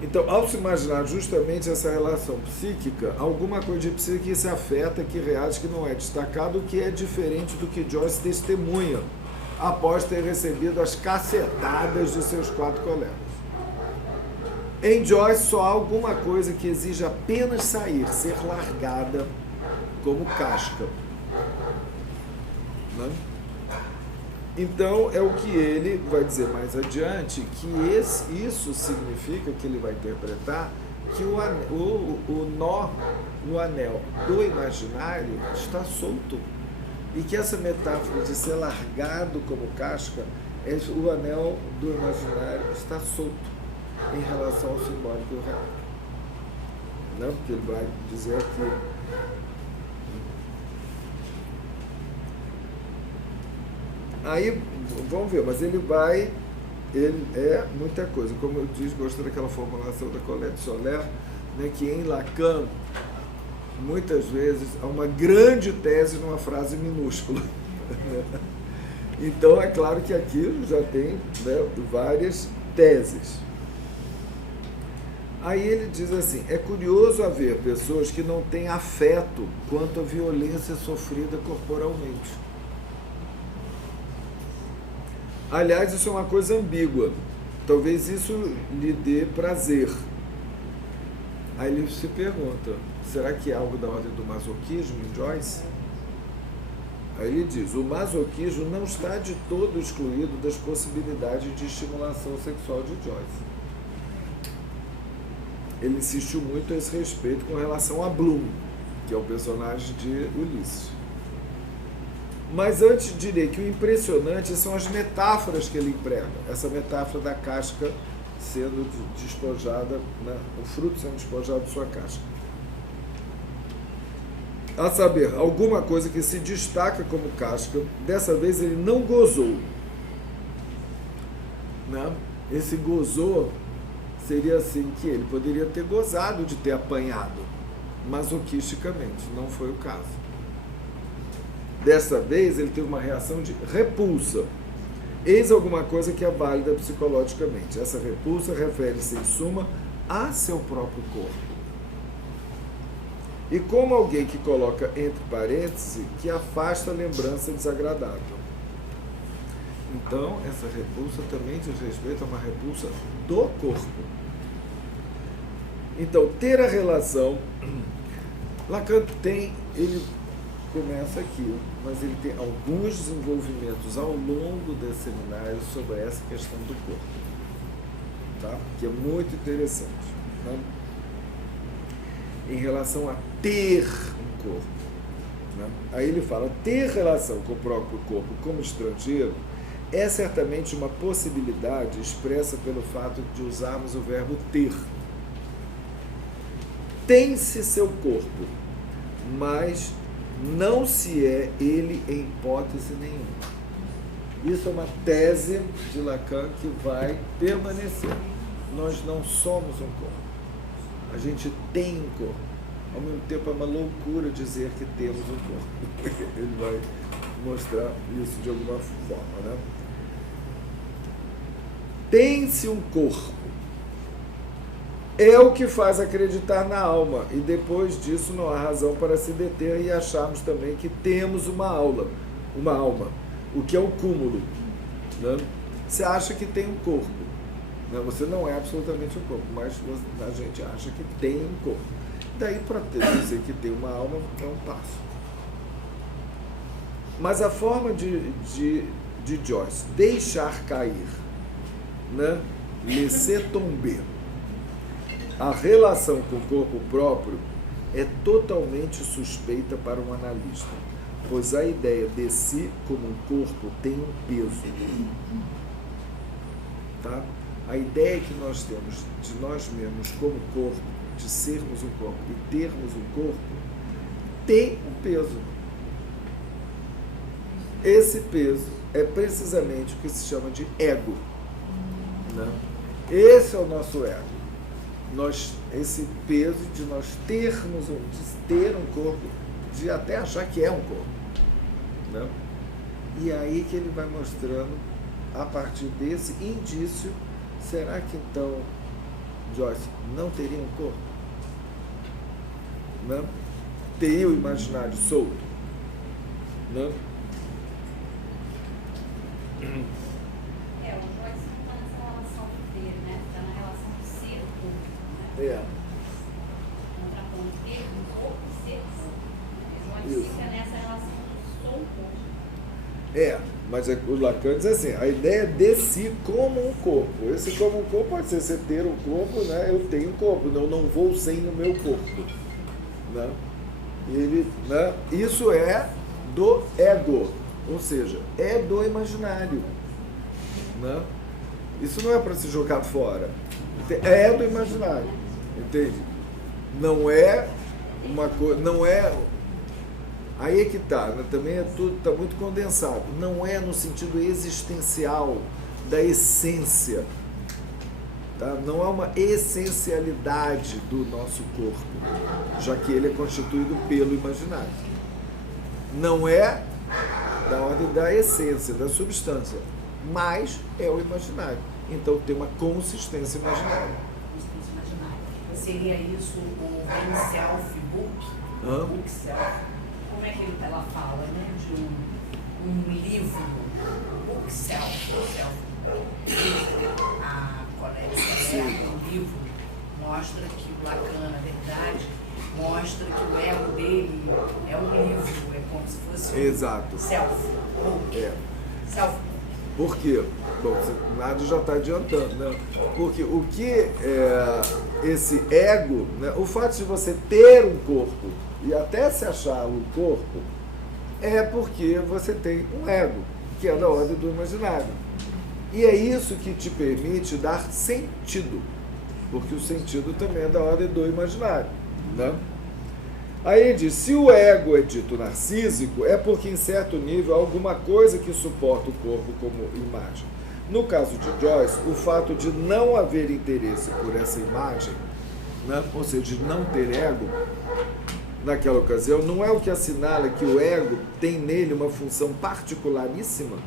Então, ao se imaginar justamente essa relação psíquica, alguma coisa de psíquica que se afeta, que reage, que não é destacado, que é diferente do que Joyce testemunha, após ter recebido as cacetadas de seus 4 colegas. Em Joyce, só há alguma coisa que exige apenas sair, ser largada como casca. Né? Então, é o que ele vai dizer mais adiante, que isso significa, que ele vai interpretar, que o nó no anel do imaginário está solto. E que essa metáfora de ser largado como casca, o anel do imaginário está solto em relação ao simbólico real. Não? Porque ele vai dizer aqui. Aí, vamos ver, mas ele é muita coisa. Como eu disse, gosto daquela formulação da Colette Soler, né, que em Lacan, muitas vezes, há uma grande tese numa frase minúscula. Então, é claro que aqui já tem, né, várias teses. Aí ele diz assim, é curioso haver pessoas que não têm afeto quanto à violência sofrida corporalmente. Aliás, isso é uma coisa ambígua. Talvez isso lhe dê prazer. Aí ele se pergunta, será que é algo da ordem do masoquismo em Joyce? Aí ele diz, o masoquismo não está de todo excluído das possibilidades de estimulação sexual de Joyce. Ele insistiu muito a esse respeito com relação a Bloom, que é o personagem de Ulisses. Mas antes direi que o impressionante são as metáforas que ele emprega. Essa metáfora da casca sendo despojada, né, o fruto sendo despojado de sua casca. A saber, alguma coisa que se destaca como casca, dessa vez ele não gozou. Né? Esse gozou seria assim que ele poderia ter gozado de ter apanhado, masoquisticamente, não foi o caso. Dessa vez, ele teve uma reação de repulsa. Eis alguma coisa que é válida psicologicamente. Essa repulsa refere-se, em suma, a seu próprio corpo. E como alguém que coloca entre parênteses, que afasta a lembrança desagradável. Então, essa repulsa também diz respeito a uma repulsa do corpo. Então, ter a relação... Lacan tem... ele começa aqui, mas ele tem alguns desenvolvimentos ao longo desse seminário sobre essa questão do corpo, tá? Que é muito interessante, né? Em relação a ter um corpo, né? Aí ele fala, ter relação com o próprio corpo como estrangeiro é certamente uma possibilidade expressa pelo fato de usarmos o verbo ter. Tem-se seu corpo, mas não se é ele em hipótese nenhuma. Isso é uma tese de Lacan que vai permanecer. Nós não somos um corpo. A gente tem um corpo. Ao mesmo tempo é uma loucura dizer que temos um corpo. Ele vai mostrar isso de alguma forma, né? Tem-se um corpo. É o que faz acreditar na alma, e depois disso não há razão para se deter e acharmos também que temos uma alma, o que é o cúmulo. Né? Você acha que tem um corpo, né? Você não é absolutamente um corpo, mas a gente acha que tem um corpo. Daí para dizer que tem uma alma é um passo. Mas a forma de Joyce deixar cair, né? Laisser tomber, a relação com o corpo próprio é totalmente suspeita para um analista. pois a ideia de si como um corpo tem um peso. Tá? A ideia que nós temos de nós mesmos como corpo, de sermos um corpo e termos um corpo, tem um peso. Esse peso é precisamente o que se chama de ego. Né? Esse é o nosso ego. Esse peso de nós termos, de ter um corpo, de até achar que é um corpo. Né? E aí que ele vai mostrando, a partir desse indício, será que então Joyce não teria um corpo? Né? Teria o imaginário solto? Né? O Joyce não está nessa relação do ter, né? Está na relação do ser corpo. Né? Contraponto ter corpo e ser corpo. O Joyce fica nessa relação do sou corpo. Mas o Lacan diz assim, a ideia de si como um corpo. Esse como um corpo pode ser você ter um corpo, né? Eu tenho um corpo, eu não vou sem o meu corpo. Né? Né? Isso é do ego, ou seja, é do imaginário. Né? Isso não é para se jogar fora, é do imaginário, entende? Não é uma coisa, não é. Aí é que está, né? Também está muito condensado. Não é no sentido existencial da essência. Tá? Não há uma essencialidade do nosso corpo, já que ele é constituído pelo imaginário. Não é da ordem da essência, da substância, mas é o imaginário. Então tem uma consistência imaginária. Seria isso o self book? Book self. Como é que ela fala, né? De um livro, book self, a coleção do livro mostra que o Lacan, na verdade, mostra que o ego dele é um livro, é como se fosse um self-book. Self-book. Por quê? Bom, o Nádio já está adiantando, né? Porque o que é esse ego, né? O fato de você ter um corpo e até se achar um corpo, é porque você tem um ego, que é da ordem do imaginário. E é isso que te permite dar sentido, porque o sentido também é da ordem do imaginário. Né? Aí ele diz, se o ego é dito narcísico, é porque em certo nível há alguma coisa que suporta o corpo como imagem. No caso de Joyce, o fato de não haver interesse por essa imagem, né? Ou seja, de não ter ego, naquela ocasião, não é o que assinala que o ego tem nele uma função particularíssima?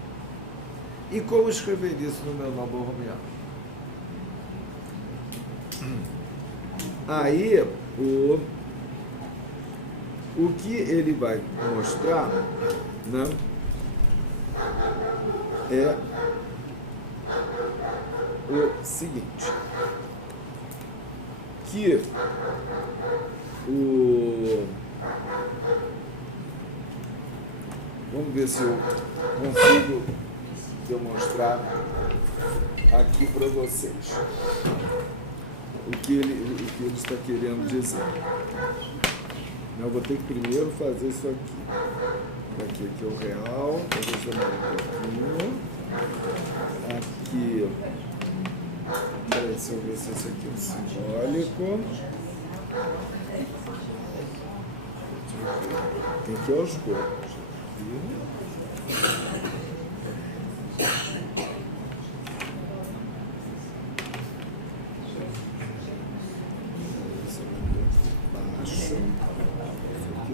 E como escrever isso no meu Novo Romiano? Aí, o que ele vai mostrar, né, é o seguinte, que vamos ver se eu consigo demonstrar aqui para vocês o que ele está querendo dizer. Eu vou ter que primeiro fazer isso aqui. Aqui é o real, eu vou chamar um pouquinho. Aqui, peraí, deixa eu ver se esse aqui é o simbólico. Tem que ir aos poucos.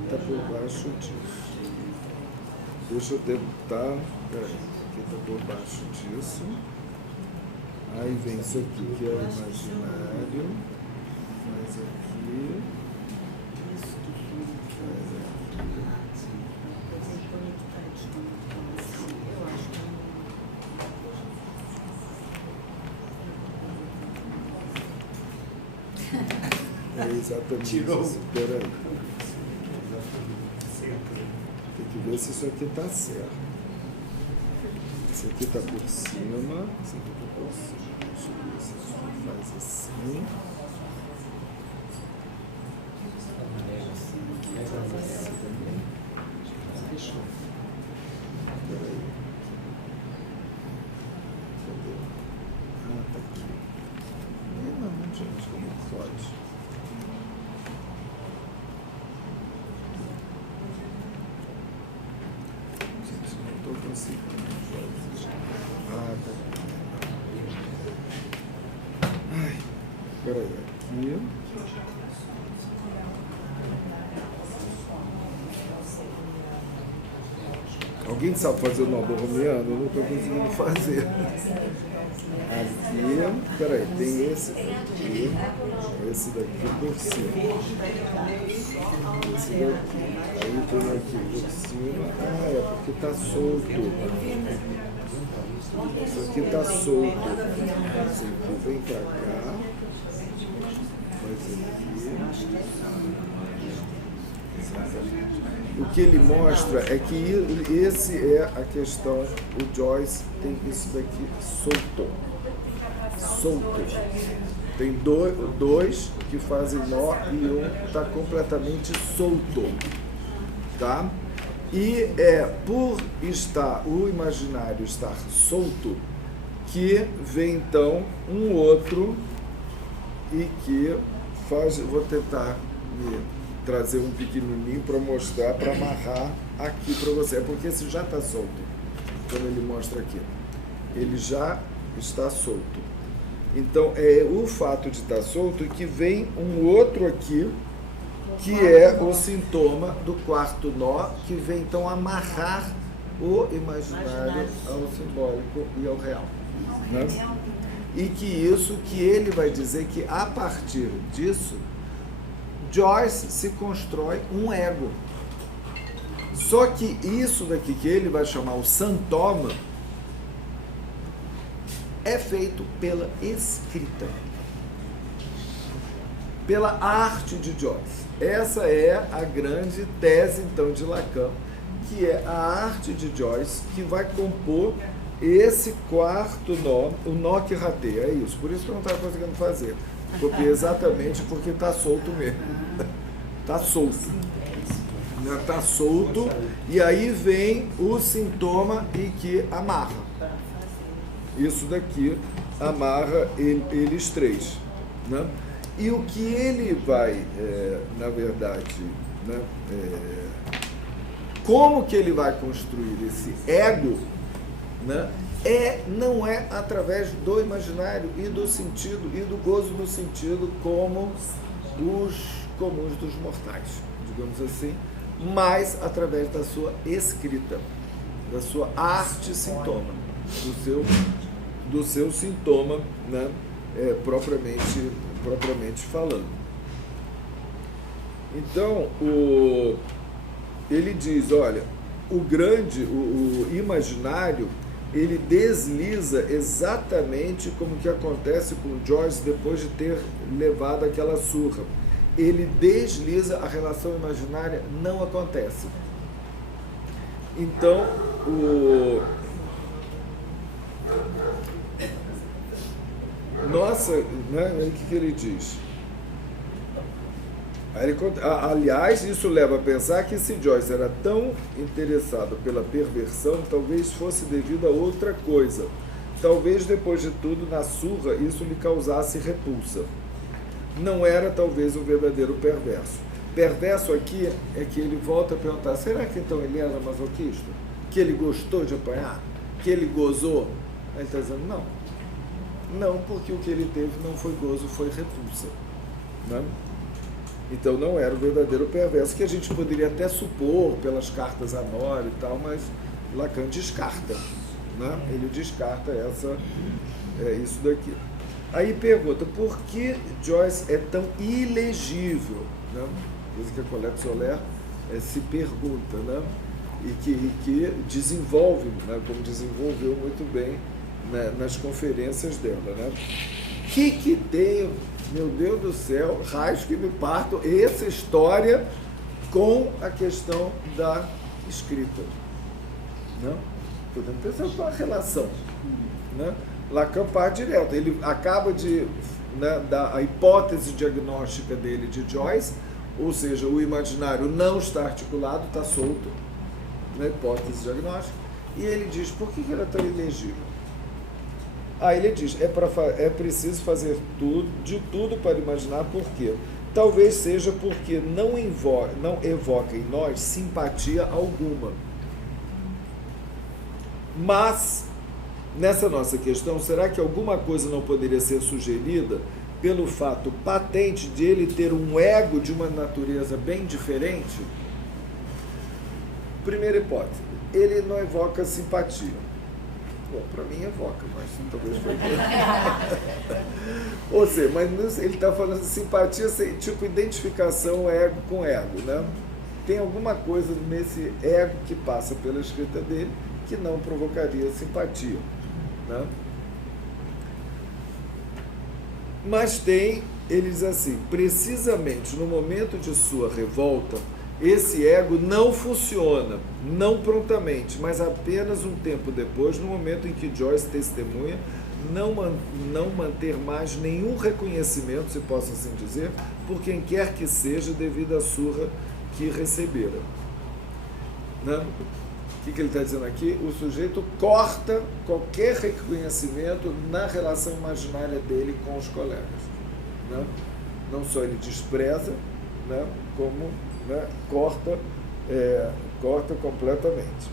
Está por baixo disso. Deixa eu tentar. Peraí, aqui está por baixo disso. Aí vem isso aqui, que é o imaginário. Faz aqui. É exatamente isso. Peraí. Tem que ver se isso aqui está certo. Esse aqui está por cima. Esse aqui está por cima. Deixa eu ver se isso faz assim. Faz assim. Deixa eu ver. Ai, peraí, aqui. Alguém sabe fazer o nó borromiano? Eu não estou conseguindo fazer. Aqui, peraí, tem esse aqui, esse daqui por cima. Esse daqui. Aí tem aqui por cima. Ah, é porque está solto. Isso aqui está solto. Esse aqui vem para cá. Faz aqui. O que ele mostra é que esse é a questão. O Joyce tem isso daqui solto. Tem dois que fazem nó e um está completamente solto, tá? E é por estar o imaginário estar solto que vem então um outro e que faz. Vou tentar trazer um pequenininho para mostrar, para amarrar aqui para você, porque esse já está solto. Quando ele mostra aqui, ele já está solto. Então, é o fato de estar solto que vem um outro aqui, que é o sintoma do quarto nó, que vem então amarrar o imaginário ao simbólico e ao real. Né? E que ele vai dizer que a partir disso, Joyce se constrói um ego. Só que isso daqui que ele vai chamar o santoma é feito pela escrita, pela arte de Joyce. Essa é a grande tese, então, de Lacan, que é a arte de Joyce que vai compor esse quarto nó, o nó que rateia. É isso, por isso que eu não estava conseguindo fazer. Copiei exatamente porque está solto mesmo. Está solto. Está solto, e aí vem o sintoma e que amarra. Isso daqui amarra eles três. Né? E o que ele vai, na verdade, né, como que ele vai construir esse ego, né, não é através do imaginário e do sentido e do gozo no sentido como os comuns dos mortais, digamos assim, mas através da sua escrita, da sua arte sintoma, do seu sintoma, né, propriamente falando. Então, ele diz, olha, o imaginário, ele desliza exatamente como que acontece com Joyce depois de ter levado aquela surra. Ele desliza, a relação imaginária não acontece. Então, né, o que ele diz? Aliás, isso leva a pensar que se Joyce era tão interessado pela perversão, talvez fosse devido a outra coisa. Talvez, depois de tudo, na surra, isso lhe causasse repulsa. Não era, talvez, um verdadeiro perverso. Perverso aqui é que ele volta a perguntar, será que então ele era masoquista? Que ele gostou de apanhar? Que ele gozou? Aí ele está dizendo, não. Não, porque o que ele teve não foi gozo, foi repulsa. Né? Então não era o verdadeiro perverso, que a gente poderia até supor pelas cartas a Nora e tal, mas Lacan descarta. Né? Ele descarta isso daqui. Aí pergunta, por que Joyce é tão ilegível? Né? Coisa que a Colette Soler se pergunta, né? E que desenvolve, né? Como desenvolveu muito bem, né? Nas conferências dela. Né? Que tem, meu Deus do céu, raios que me partam, essa história com a questão da escrita. Né? Estou tentando pensar qual a relação. Né? Lacan parte direto, ele acaba de, né, dar a hipótese diagnóstica dele de Joyce, ou seja, o imaginário não está articulado, está solto, na hipótese diagnóstica, e ele diz, por que ele é tão ilegível? Aí ele diz, é preciso fazer de tudo para imaginar por quê. Talvez seja porque não evoca em nós simpatia alguma. Mas, nessa nossa questão, será que alguma coisa não poderia ser sugerida pelo fato patente de ele ter um ego de uma natureza bem diferente? Primeira hipótese, ele não evoca simpatia. Bom, para mim evoca, mas talvez foi. Ou seja, mas ele está falando de simpatia, tipo identificação ego com ego, né? Tem alguma coisa nesse ego que passa pela escrita dele que não provocaria simpatia, né? Mas tem, ele diz assim, precisamente no momento de sua revolta, esse ego não funciona, não prontamente, mas apenas um tempo depois, no momento em que Joyce testemunha não manter mais nenhum reconhecimento, se posso assim dizer, por quem quer que seja devido à surra que recebera. Né? O que ele está dizendo aqui? O sujeito corta qualquer reconhecimento na relação imaginária dele com os colegas. Né? Não só ele despreza, né? Como, né? corta completamente.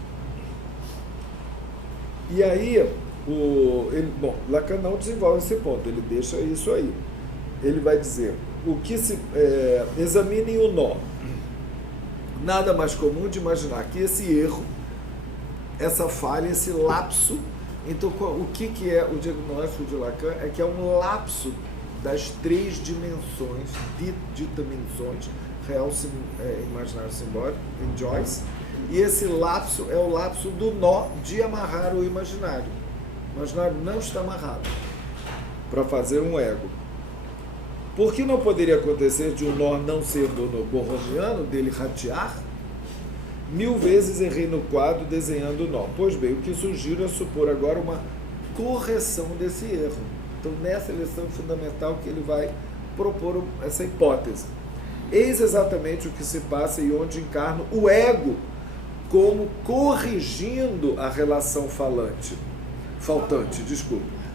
E aí, Lacan não desenvolve esse ponto, ele deixa isso aí. Ele vai dizer, examinem o nó. Nada mais comum de imaginar que esse erro, essa falha, esse lapso, então o que é o diagnóstico de Lacan? É que é um lapso das 3 dimensões, dimensões, real, imaginário, simbólico, em Joyce, e esse lapso é o lapso do nó de amarrar o imaginário. O imaginário não está amarrado para fazer um ego. Por que não poderia acontecer de um nó não ser borromiano, dele ratear? 1000 vezes errei no quadro desenhando o nó. Pois bem, o que sugiro é supor agora uma correção desse erro. Então, nessa lição fundamental que ele vai propor essa hipótese. Eis exatamente o que se passa e onde encarno o ego como corrigindo a relação faltante,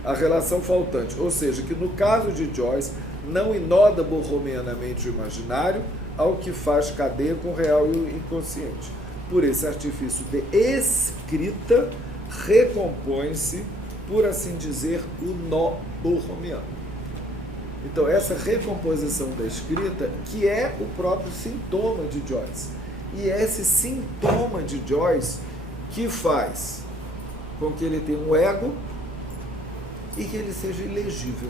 a relação faltante. Ou seja, que no caso de Joyce, não inoda borromianamente o imaginário ao que faz cadeia com o real e o inconsciente. Por esse artifício de escrita, recompõe-se, por assim dizer, o nó borromiano. Então, essa recomposição da escrita, que é o próprio sintoma de Joyce. E é esse sintoma de Joyce que faz com que ele tenha um ego e que ele seja ilegível.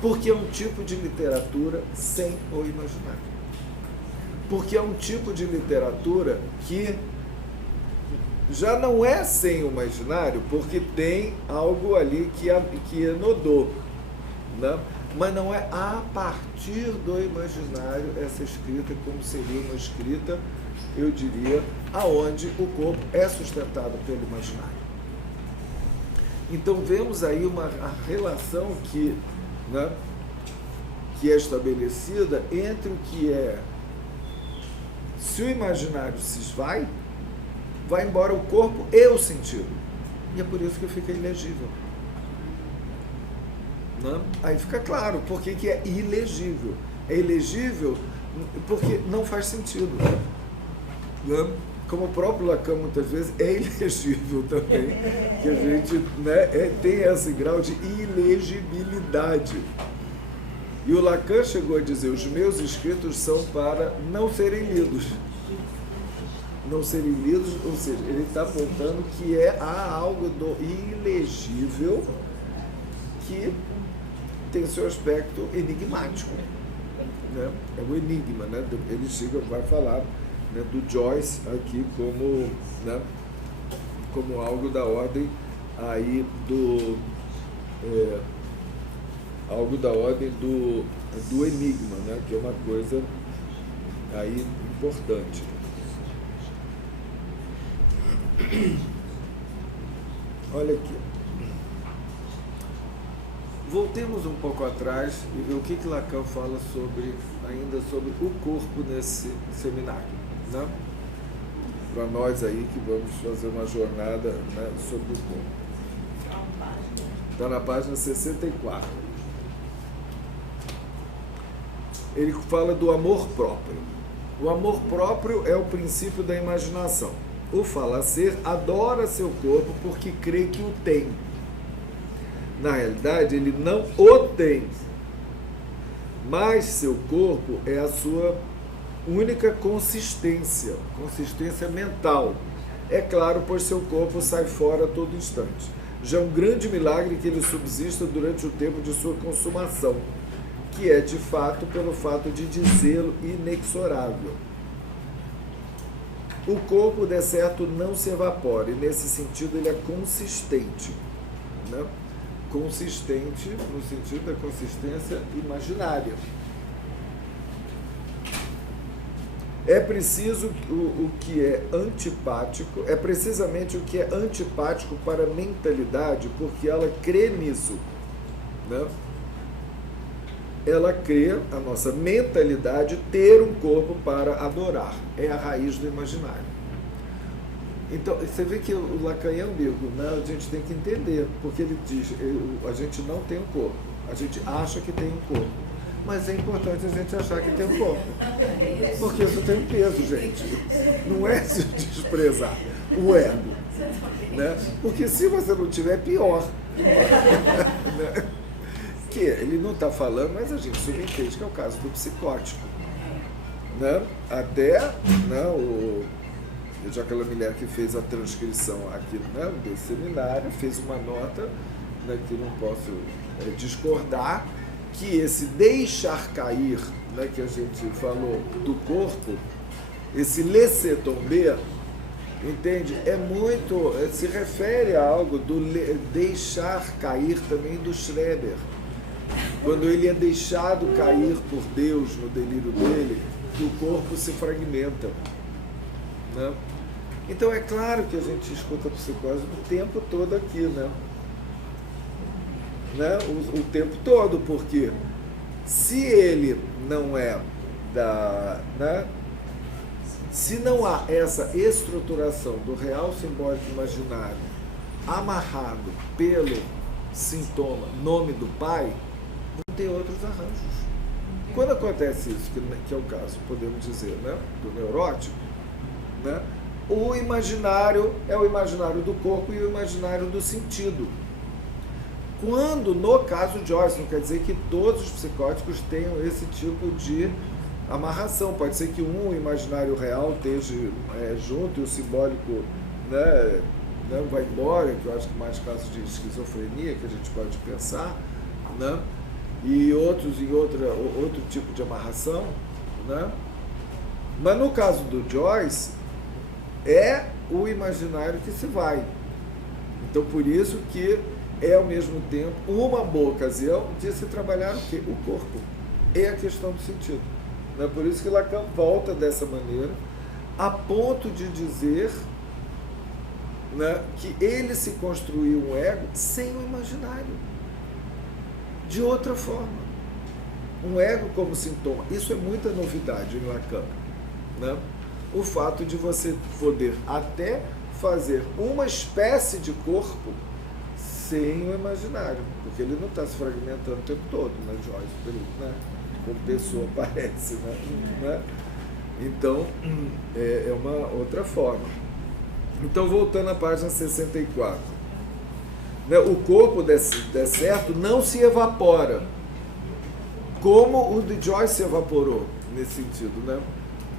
Porque é um tipo de literatura sem o imaginário. Porque é um tipo de literatura que já não é sem o imaginário, porque tem algo ali que enodou, né? Mas não é a partir do imaginário essa escrita, como seria uma escrita, eu diria, aonde o corpo é sustentado pelo imaginário. Então vemos aí a relação que é estabelecida entre o que é, se o imaginário se esvai, vai embora o corpo e o sentido. E é por isso que fica ilegível. Não? Aí fica claro por que é ilegível. É ilegível porque não faz sentido. Não? Como o próprio Lacan muitas vezes é ilegível também, que a gente tem esse grau de ilegibilidade. E o Lacan chegou a dizer, os meus escritos são para não serem lidos. Não serem lidos, ou seja, ele está apontando que há algo do ilegível que tem seu aspecto enigmático. Né? É o enigma, né? Ele vai falar, né, do Joyce aqui como algo da ordem aí algo da ordem do enigma, né? Que é uma coisa aí importante. Olha aqui. Voltemos um pouco atrás e ver o que Lacan fala ainda sobre o corpo nesse seminário, né? Para nós aí que vamos fazer uma jornada, né, sobre o corpo. Está na página 64. Ele fala do amor próprio. O amor próprio é o princípio da imaginação. O falacer adora seu corpo porque crê que o tem. Na realidade, ele não o tem, mas seu corpo é a sua única consistência mental. É claro, pois seu corpo sai fora a todo instante. Já é um grande milagre que ele subsista durante o tempo de sua consumação, que é, de fato, pelo fato de dizê-lo inexorável. O corpo, de certo, não se evapora, e nesse sentido ele é consistente, né? Consistente no sentido da consistência imaginária. É preciso o que é antipático, é precisamente o que é antipático para a mentalidade, porque ela crê nisso, né? Ela crê, a nossa mentalidade, ter um corpo para adorar. É a raiz do imaginário. Então, você vê que o Lacan é ambíguo, né? A gente tem que entender, porque ele diz, a gente não tem um corpo, a gente acha que tem um corpo, mas é importante a gente achar que tem um corpo, porque isso tem um peso, gente. Não é se desprezar o ego, né? Porque se você não tiver, é pior. Né? Que ele não está falando, mas a gente subentende que é o caso do psicótico, né? Até, né, já aquela mulher que fez a transcrição aqui, né, desse seminário, fez uma nota, né, que não posso discordar, que esse deixar cair, né, que a gente falou do corpo, esse laisser tomber, entende? É muito, se refere a algo do deixar cair também do Schreber. Quando ele é deixado cair por Deus no delírio dele, que o corpo se fragmenta, né? Então é claro que a gente escuta a psicose o tempo todo aqui, né? O tempo todo, porque se ele não é né? Se não há essa estruturação do real simbólico imaginário amarrado pelo sintoma nome do pai, não tem outros arranjos. Quando acontece isso, que é o caso, podemos dizer, né, do neurótico, né, o imaginário é o imaginário do corpo e o imaginário do sentido. Quando, no caso de Joyce, não quer dizer que todos os psicóticos tenham esse tipo de amarração. Pode ser que o imaginário real esteja junto e o simbólico, né, não vai embora, que eu acho que mais casos de esquizofrenia que a gente pode pensar, né? E outros em outro tipo de amarração, né? Mas no caso do Joyce, é o imaginário que se vai. Então, por isso que é, ao mesmo tempo, uma boa ocasião de se trabalhar o quê? O corpo. É a questão do sentido. Né? Por isso que Lacan volta dessa maneira, a ponto de dizer, né, que ele se construiu um ego sem o imaginário. De outra forma. Um ego como sintoma. Isso é muita novidade em Lacan, né? O fato de você poder até fazer uma espécie de corpo sem o imaginário, porque ele não está se fragmentando o tempo todo, né, Joyce? Né? Como pessoa parece, né? Então, é uma outra forma. Então, voltando à página 64. Né, o corpo, de certo, não se evapora, como o de Joyce se evaporou, nesse sentido, né?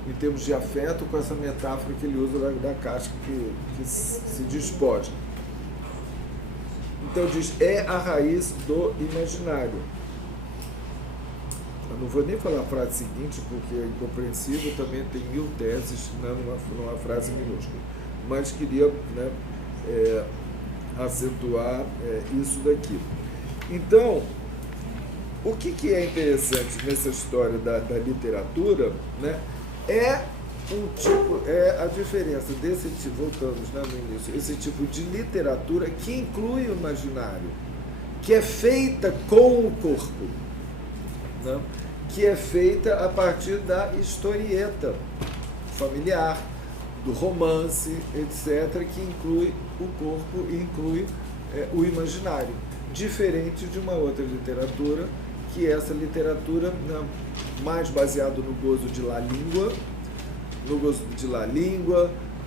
Em termos de afeto, com essa metáfora que ele usa da casca que se despoja. Então diz, é a raiz do imaginário. Eu não vou nem falar a frase seguinte, porque é incompreensível, também tem 1000 teses, né, numa frase minúscula. Mas queria, né, acentuar isso daqui. Então, o que é interessante nessa história da literatura, né, é a diferença desse tipo, voltamos, né, no início, esse tipo de literatura que inclui o imaginário, que é feita com o corpo, né, que é feita a partir da historieta familiar, do romance, etc., que inclui o corpo e inclui o imaginário, diferente de uma outra literatura, que é essa literatura, né, mais baseada no gozo de la língua,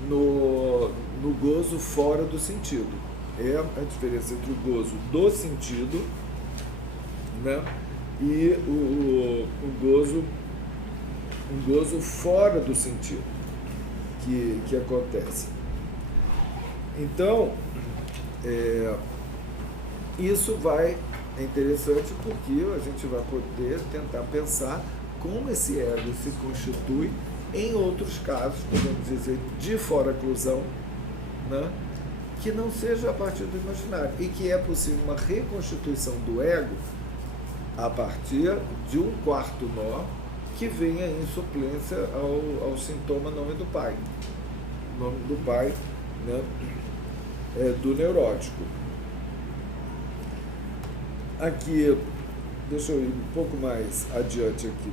no gozo fora do sentido. É a diferença entre o gozo do sentido, né, e um gozo fora do sentido que acontece. Então, isso é interessante porque a gente vai poder tentar pensar como esse ego se constitui em outros casos, podemos dizer, de fora-clusão, né, que não seja a partir do imaginário, e que é possível uma reconstituição do ego a partir de um quarto nó que venha em suplência ao sintoma nome do pai. O nome do pai, né, do neurótico. Aqui, deixa eu ir um pouco mais adiante aqui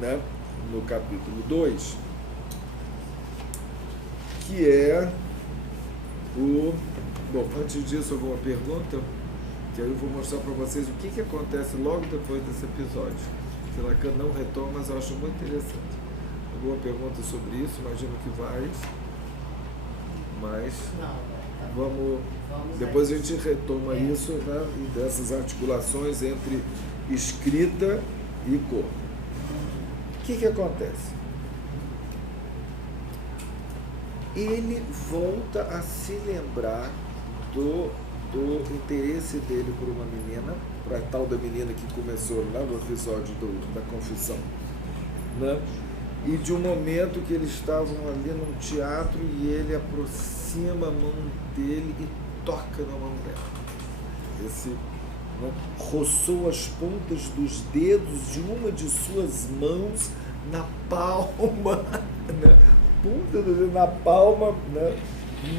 né, no capítulo 2, que é Bom, antes disso, alguma pergunta? Que aí eu vou mostrar para vocês o que acontece logo depois desse episódio. Que Lacan não retoma, mas eu acho muito interessante. Alguma pergunta sobre isso? Imagino que vai. Mas vamos depois a gente retoma isso, né, e dessas articulações entre escrita e corpo. O que acontece? Ele volta a se lembrar do interesse dele por uma menina, para a tal da menina que começou lá no episódio da confissão, né? E de um momento que eles estavam ali num teatro e ele aproxima a mão dele e toca na mão dela. Né, roçou as pontas dos dedos de uma de suas mãos na palma, né? Ponta do dedo na palma, né?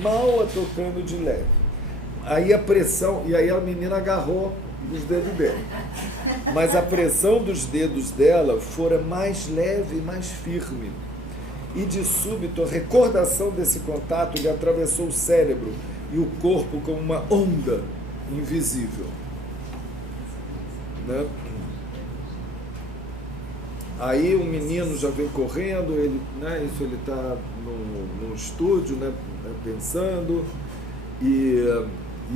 Mal a tocando de leve. Aí a pressão, e aí a menina agarrou os dedos dela. Mas a pressão dos dedos dela fora mais leve e mais firme. E de súbito, a recordação desse contato lhe atravessou o cérebro e o corpo como uma onda invisível. Né? Aí o menino já vem correndo, ele, né, isso ele está no estúdio, né, pensando, e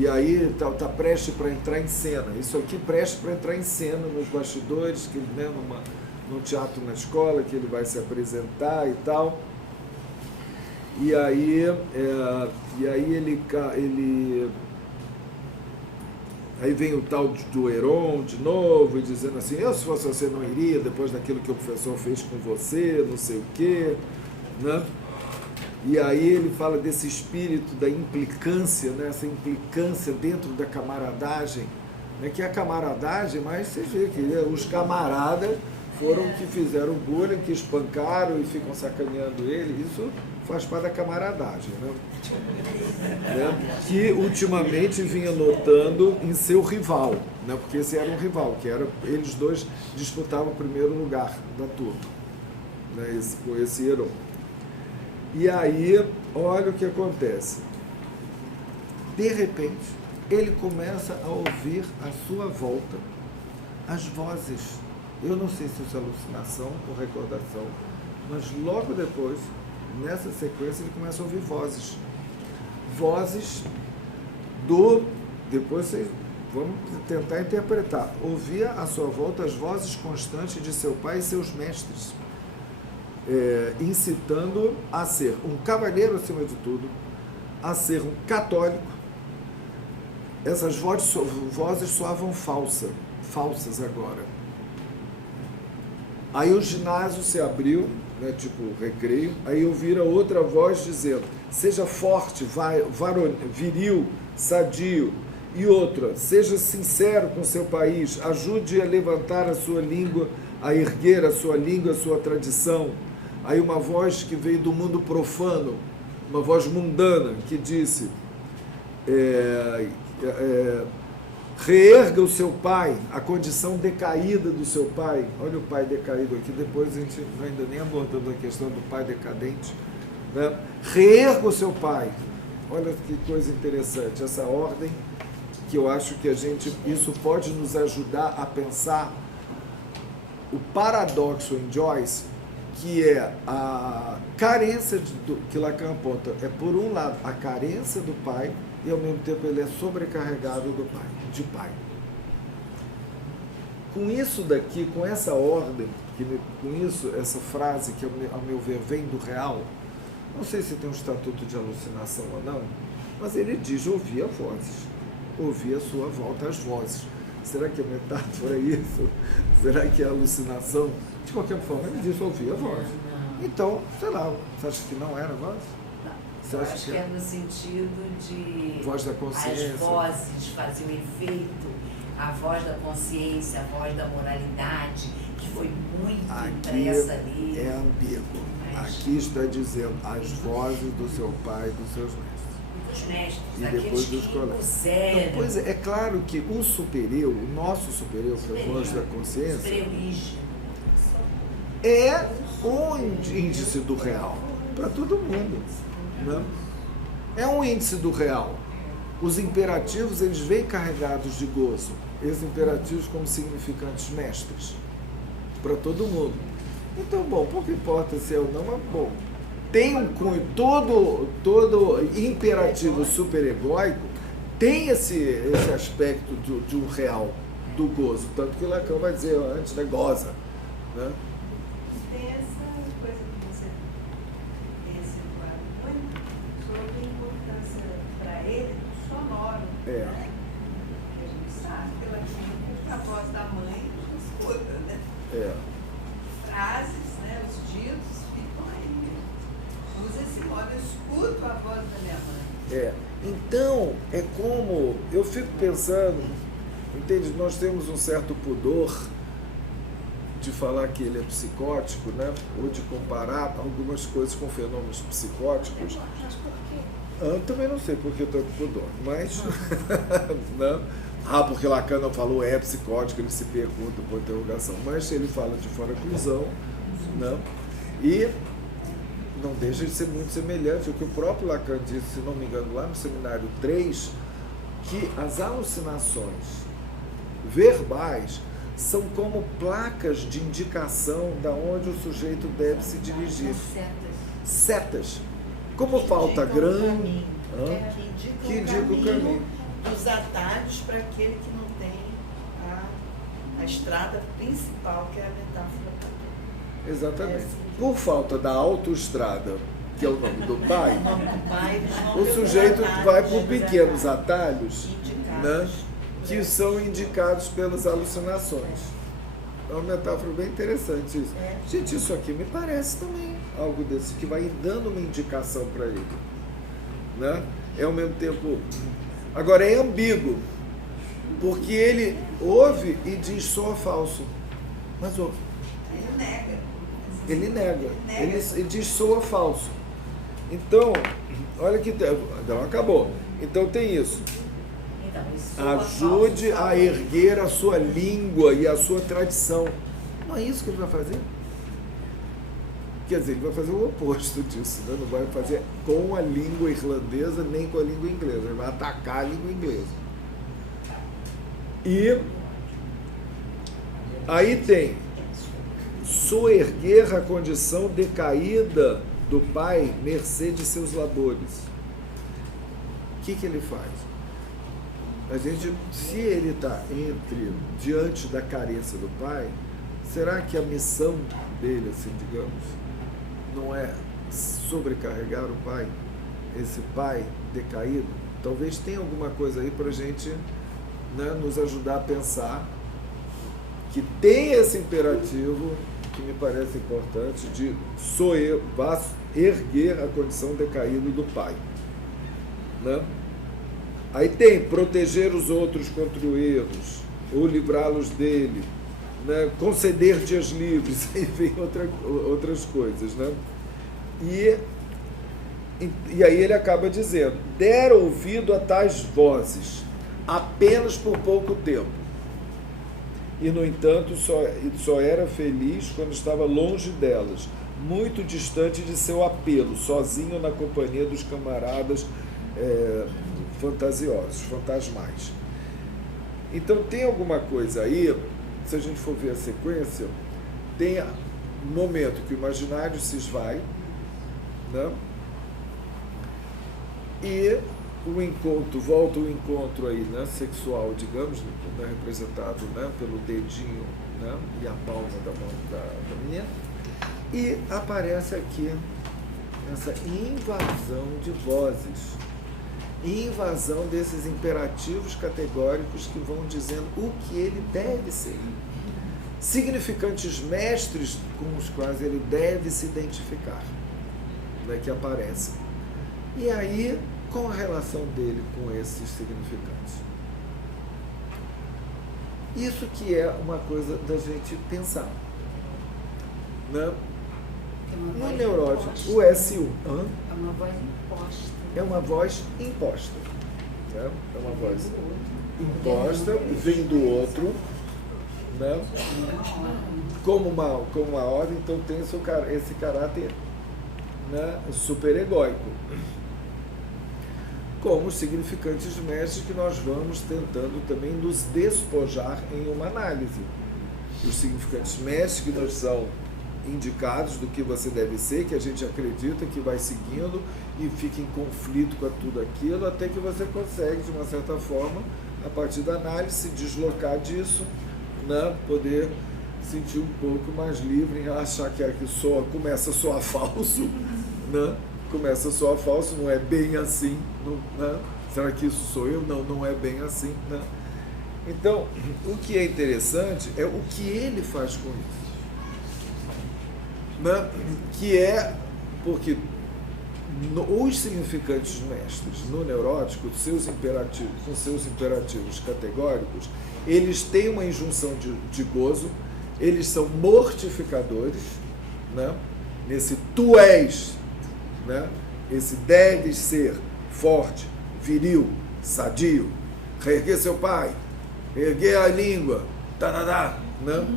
aí está prestes para entrar em cena. Isso aqui prestes para entrar em cena nos bastidores, que, né, num teatro na escola, que ele vai se apresentar e tal. E aí aí vem o tal do Heron de novo, e dizendo assim, se fosse você não iria, depois daquilo que o professor fez com você, não sei o quê, né? E aí ele fala desse espírito da implicância, né? Essa implicância dentro da camaradagem, né? Que é a camaradagem, mas você vê que os camaradas foram que fizeram bullying, que espancaram e ficam sacaneando ele, isso faz parte da camaradagem, né? Que ultimamente vinha notando em seu rival, né? Porque esse era um rival, eles dois disputavam o primeiro lugar da turma, né? Esse Heron. E aí, olha o que acontece. De repente, ele começa a ouvir à sua volta as vozes. Eu não sei se isso é alucinação ou recordação, mas logo depois, nessa sequência, ele começa a ouvir vozes. Vozes depois vocês vão tentar interpretar. Ouvia à sua volta as vozes constantes de seu pai e seus mestres, incitando a ser um cavalheiro acima de tudo, a ser um católico. Essas vozes soavam falsas agora. Aí o ginásio se abriu, né, tipo recreio, aí ouvira outra voz dizendo, seja forte, viril, sadio. E outra, seja sincero com seu país, ajude a levantar a sua língua, a erguer a sua língua, a sua tradição. Aí uma voz que veio do mundo profano, uma voz mundana, que disse, reerga o seu pai, a condição decaída do seu pai. Olha o pai decaído aqui, depois a gente ainda nem abordando a questão do pai decadente, né? Reerga o seu pai. Olha que coisa interessante, essa ordem, que eu acho que isso pode nos ajudar a pensar o paradoxo em Joyce, que é a carência que Lacan aponta. É, por um lado, a carência do pai e, ao mesmo tempo, ele é sobrecarregado de pai. Com isso daqui, com essa ordem, com isso, essa frase que, ao meu ver, vem do real, não sei se tem um estatuto de alucinação ou não, mas ele diz: ouvia vozes, ouvia à sua volta as vozes. Será que é metáfora isso? Será que é alucinação? De qualquer forma, ele diz: ouvia vozes. Então, sei lá, você acha que não era voz? Não, eu acho que é no sentido de... Voz da consciência. As vozes faziam efeito, a voz da consciência, a voz da moralidade, que foi muito impressa ali. É ambíguo. Aqui está dizendo as vozes do seu pai e dos seus mestres. E dos mestres, E daqueles depois que dos colegas. impuseram. Pois é claro que o superior, o nosso superior, que é a voz da consciência, Superiorígeno. é um índice do real para todo mundo, né? É um índice do real. Os imperativos, eles vêm carregados de gozo. Esses imperativos como significantes mestres para todo mundo. Então, bom, pouco importa se é ou não, mas bom, tem um cunho, todo imperativo superegóico tem esse aspecto de um real, do gozo, tanto que Lacan vai dizer antes, né, goza, né? Tem essa coisa que você tem acentuado muito sobre a importância para ele do sonoro, né? Que a gente sabe pela química, a voz da mãe escuta, né? Frases, né? Os ditos ficam aí. Usa esse modo, eu escuto a voz da minha mãe. Então, é como, eu fico pensando, entende? Nós temos um certo pudor de falar que ele é psicótico, né? Ou de comparar algumas coisas com fenômenos psicóticos. Mas por quê? Eu também não sei por que tanto pudor, mas... não? Porque Lacan não falou é psicótico, ele se pergunta por interrogação, mas ele fala de fora inclusão, né? E não deixa de ser muito semelhante ao que o próprio Lacan disse, se não me engano, lá no seminário 3, que as alucinações verbais são como placas de indicação da onde o sujeito deve se dirigir. Setas. Como falta grande, que indica o caminho. Dos atalhos para aquele que não tem a estrada principal, que é a metáfora para tudo. Exatamente. Por falta da autoestrada, que é o nome do pai, O nome do pai, eles vão o pelos sujeito atalhos, vai por pequenos atalhos, indicados, né, que são indicados pelas alucinações. É uma metáfora bem interessante isso. Gente, isso aqui me parece também algo desse, que vai dando uma indicação para ele, né? É ao mesmo tempo... Agora, é ambíguo, porque ele ouve e diz soa falso, mas ouve. Ele nega. Ele diz soa falso. Então, olha que... Então, acabou. Então, tem isso. Então, isso soa Ajude falso, a erguer a sua língua e a sua tradição. Não é isso que ele vai fazer? Quer dizer, ele vai fazer o oposto disso, né? Não vai fazer com a língua irlandesa nem com a língua inglesa. Ele vai atacar a língua inglesa. E aí tem soerguer a condição decaída do pai, mercê de seus labores. O que ele faz? A gente, se ele está diante da carência do pai, será que a missão dele, assim, digamos, não é sobrecarregar o pai, esse pai decaído? Talvez tenha alguma coisa aí para a gente, né, nos ajudar a pensar que tem esse imperativo que me parece importante de erguer a condição decaída do pai, né? Aí tem proteger os outros contra os erros ou livrá-los dele, né? Conceder dias livres, aí vem outras coisas, né? E aí ele acaba dizendo: der ouvido a tais vozes apenas por pouco tempo, e no entanto só era feliz quando estava longe delas, muito distante de seu apelo, sozinho na companhia dos camaradas fantasiosos, fantasmais. Então tem alguma coisa aí, se a gente for ver a sequência, tem momento que o imaginário se esvai, né? E o encontro, volta o encontro aí, né, sexual, digamos, né, representado, né, pelo dedinho, né, e a palma da mão da menina, e aparece aqui essa invasão de vozes, invasão desses imperativos categóricos que vão dizendo o que ele deve ser, significantes mestres com os quais ele deve se identificar, né, que aparecem. E aí, qual a relação dele com esses significantes? Isso que é uma coisa da gente pensar, né? No neurótico, o S1 é uma voz imposta. É uma voz imposta, né? É uma voz imposta, vem do outro, né? Como uma ordem, então tem esse caráter, né, super egóico. Como os significantes mestres que nós vamos tentando também nos despojar em uma análise. Os significantes mestres que nos são indicados do que você deve ser, que a gente acredita que vai seguindo e fica em conflito com tudo aquilo, até que você consegue, de uma certa forma, a partir da análise, se deslocar disso, né? Poder sentir um pouco mais livre em achar que começa a soar falso, né? Começa a soar falso, não é bem assim, não, né? Será que isso sou eu? Não, não é bem assim, né? Então, o que é interessante é o que ele faz com isso, né? Que é porque os significantes mestres no neurótico, com seus imperativos categóricos, eles têm uma injunção de gozo, eles são mortificadores, né? Nesse tu és, né? Esse deves ser forte, viril, sadio, reerguer seu pai, erguer a língua, né?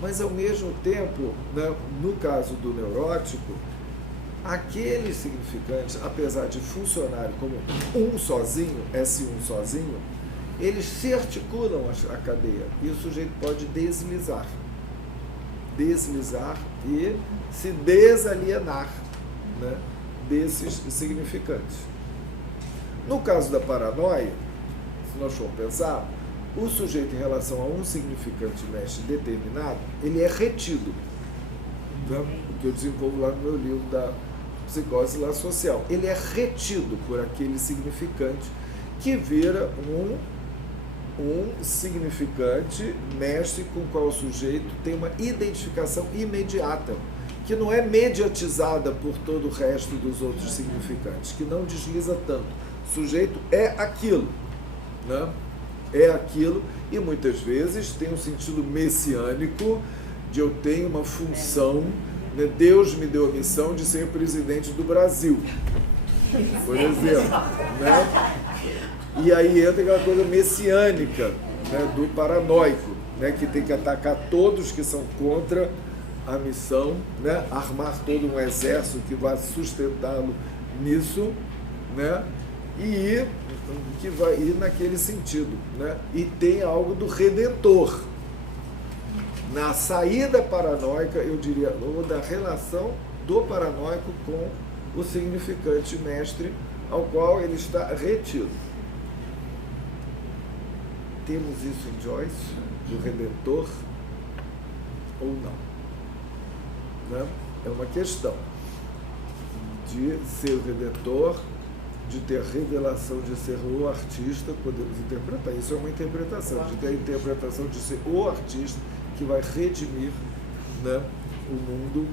Mas ao mesmo tempo, né, no caso do neurótico, aqueles significantes, apesar de funcionarem como um sozinho, S1 sozinho, eles se articulam a cadeia e o sujeito pode deslizar e se desalienar, né, desses significantes. No caso da paranoia, se nós formos pensar, o sujeito em relação a um significante mestre determinado, ele é retido, né? O que eu desenvolvo lá no meu livro da psicose lá social. Ele é retido por aquele significante que vira um significante mestre com o qual o sujeito tem uma identificação imediata, que não é mediatizada por todo o resto dos outros significantes, que não desliza tanto. O sujeito é aquilo, né? É aquilo, e muitas vezes tem um sentido messiânico de eu tenho uma função, né? Deus me deu a missão de ser presidente do Brasil, por exemplo, né? E aí entra aquela coisa messiânica, né, do paranoico, né, que tem que atacar todos que são contra a missão, né, armar todo um exército que vai sustentá-lo nisso, né, e que vai ir naquele sentido, né, e tem algo do redentor. Na saída paranoica, eu diria, ou da relação do paranoico com o significante mestre ao qual ele está retido. Temos isso em Joyce, do redentor, ou não? Né? É uma questão de ser o redentor, de ter revelação de ser o artista, podemos interpretar, isso é uma interpretação, de ter a interpretação de ser o artista que vai redimir, né, o mundo,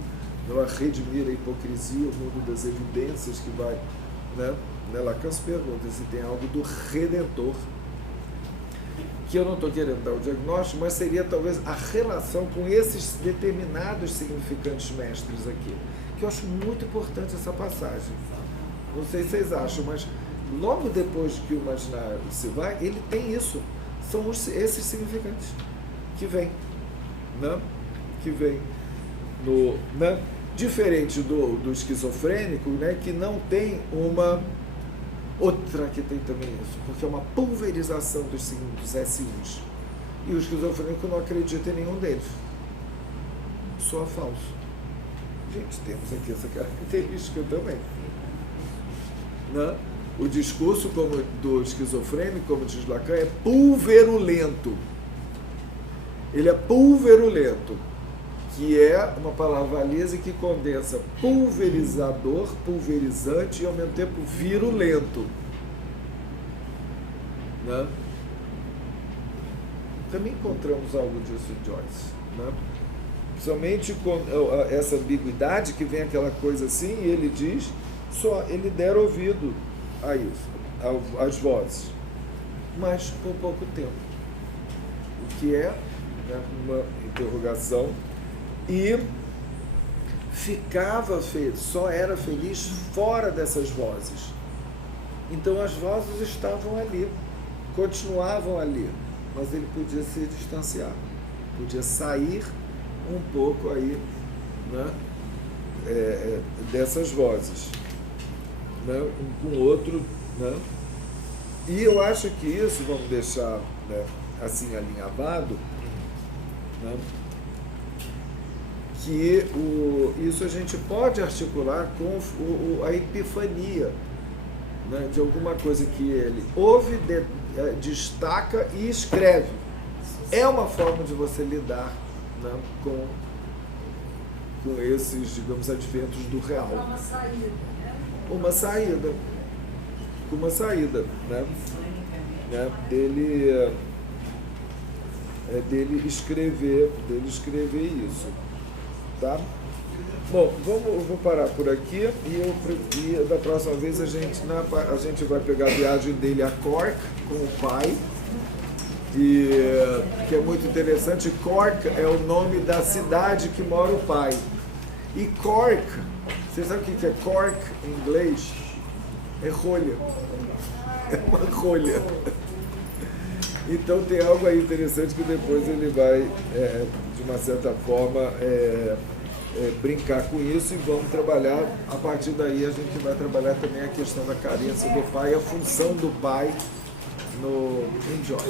vai redimir a hipocrisia, o mundo das evidências, que vai, né, Lacan se pergunta se tem algo do redentor, que eu não estou querendo dar o diagnóstico, mas seria talvez a relação com esses determinados significantes mestres aqui, que eu acho muito importante essa passagem. Não sei se vocês acham, mas logo depois que o imaginário se vai, ele tem isso. São esses significantes que vêm, né? Que vêm no, né? Diferente do esquizofrênico, né? Que não tem uma outra que tem também isso, porque é uma pulverização dos signos S1s. E o esquizofrênico não acredita em nenhum deles. soa falso. Gente, temos aqui essa característica também. Né? O discurso como do esquizofrênico, como diz Lacan, é pulverulento. Ele é pulverulento, que é uma palavra valesa que condensa pulverizador, pulverizante e ao mesmo tempo virulento. Né? Também encontramos algo disso em Joyce. Né? Principalmente com essa ambiguidade que vem aquela coisa assim, e ele diz, só ele der ouvido a isso, às vozes, mas por pouco tempo. O que é, né, uma interrogação, e ficava feliz, só era feliz fora dessas vozes. Então as vozes estavam ali, continuavam ali, mas ele podia se distanciar, podia sair um pouco aí, né, dessas vozes, né, um com o outro, né? E eu acho que isso, vamos deixar, né, assim alinhavado, né, que isso a gente pode articular com a epifania, né, de alguma coisa que ele ouve, destaca e escreve. É uma forma de você lidar, né, com esses, digamos, adventos do real. Uma saída, né? Uma saída. Uma saída, né? Dele escrever isso. Tá? Bom, eu vou parar por aqui e da próxima vez a gente vai pegar a viagem dele a Cork com o pai. E que é muito interessante. Cork é o nome da cidade que mora o pai. E Cork, vocês sabem o que é Cork em inglês? É rolha. É uma rolha. Então tem algo aí interessante que depois ele vai, de uma certa forma, brincar com isso, e vamos trabalhar, a partir daí a gente vai trabalhar também a questão da carência do pai, a função do pai no Joyce.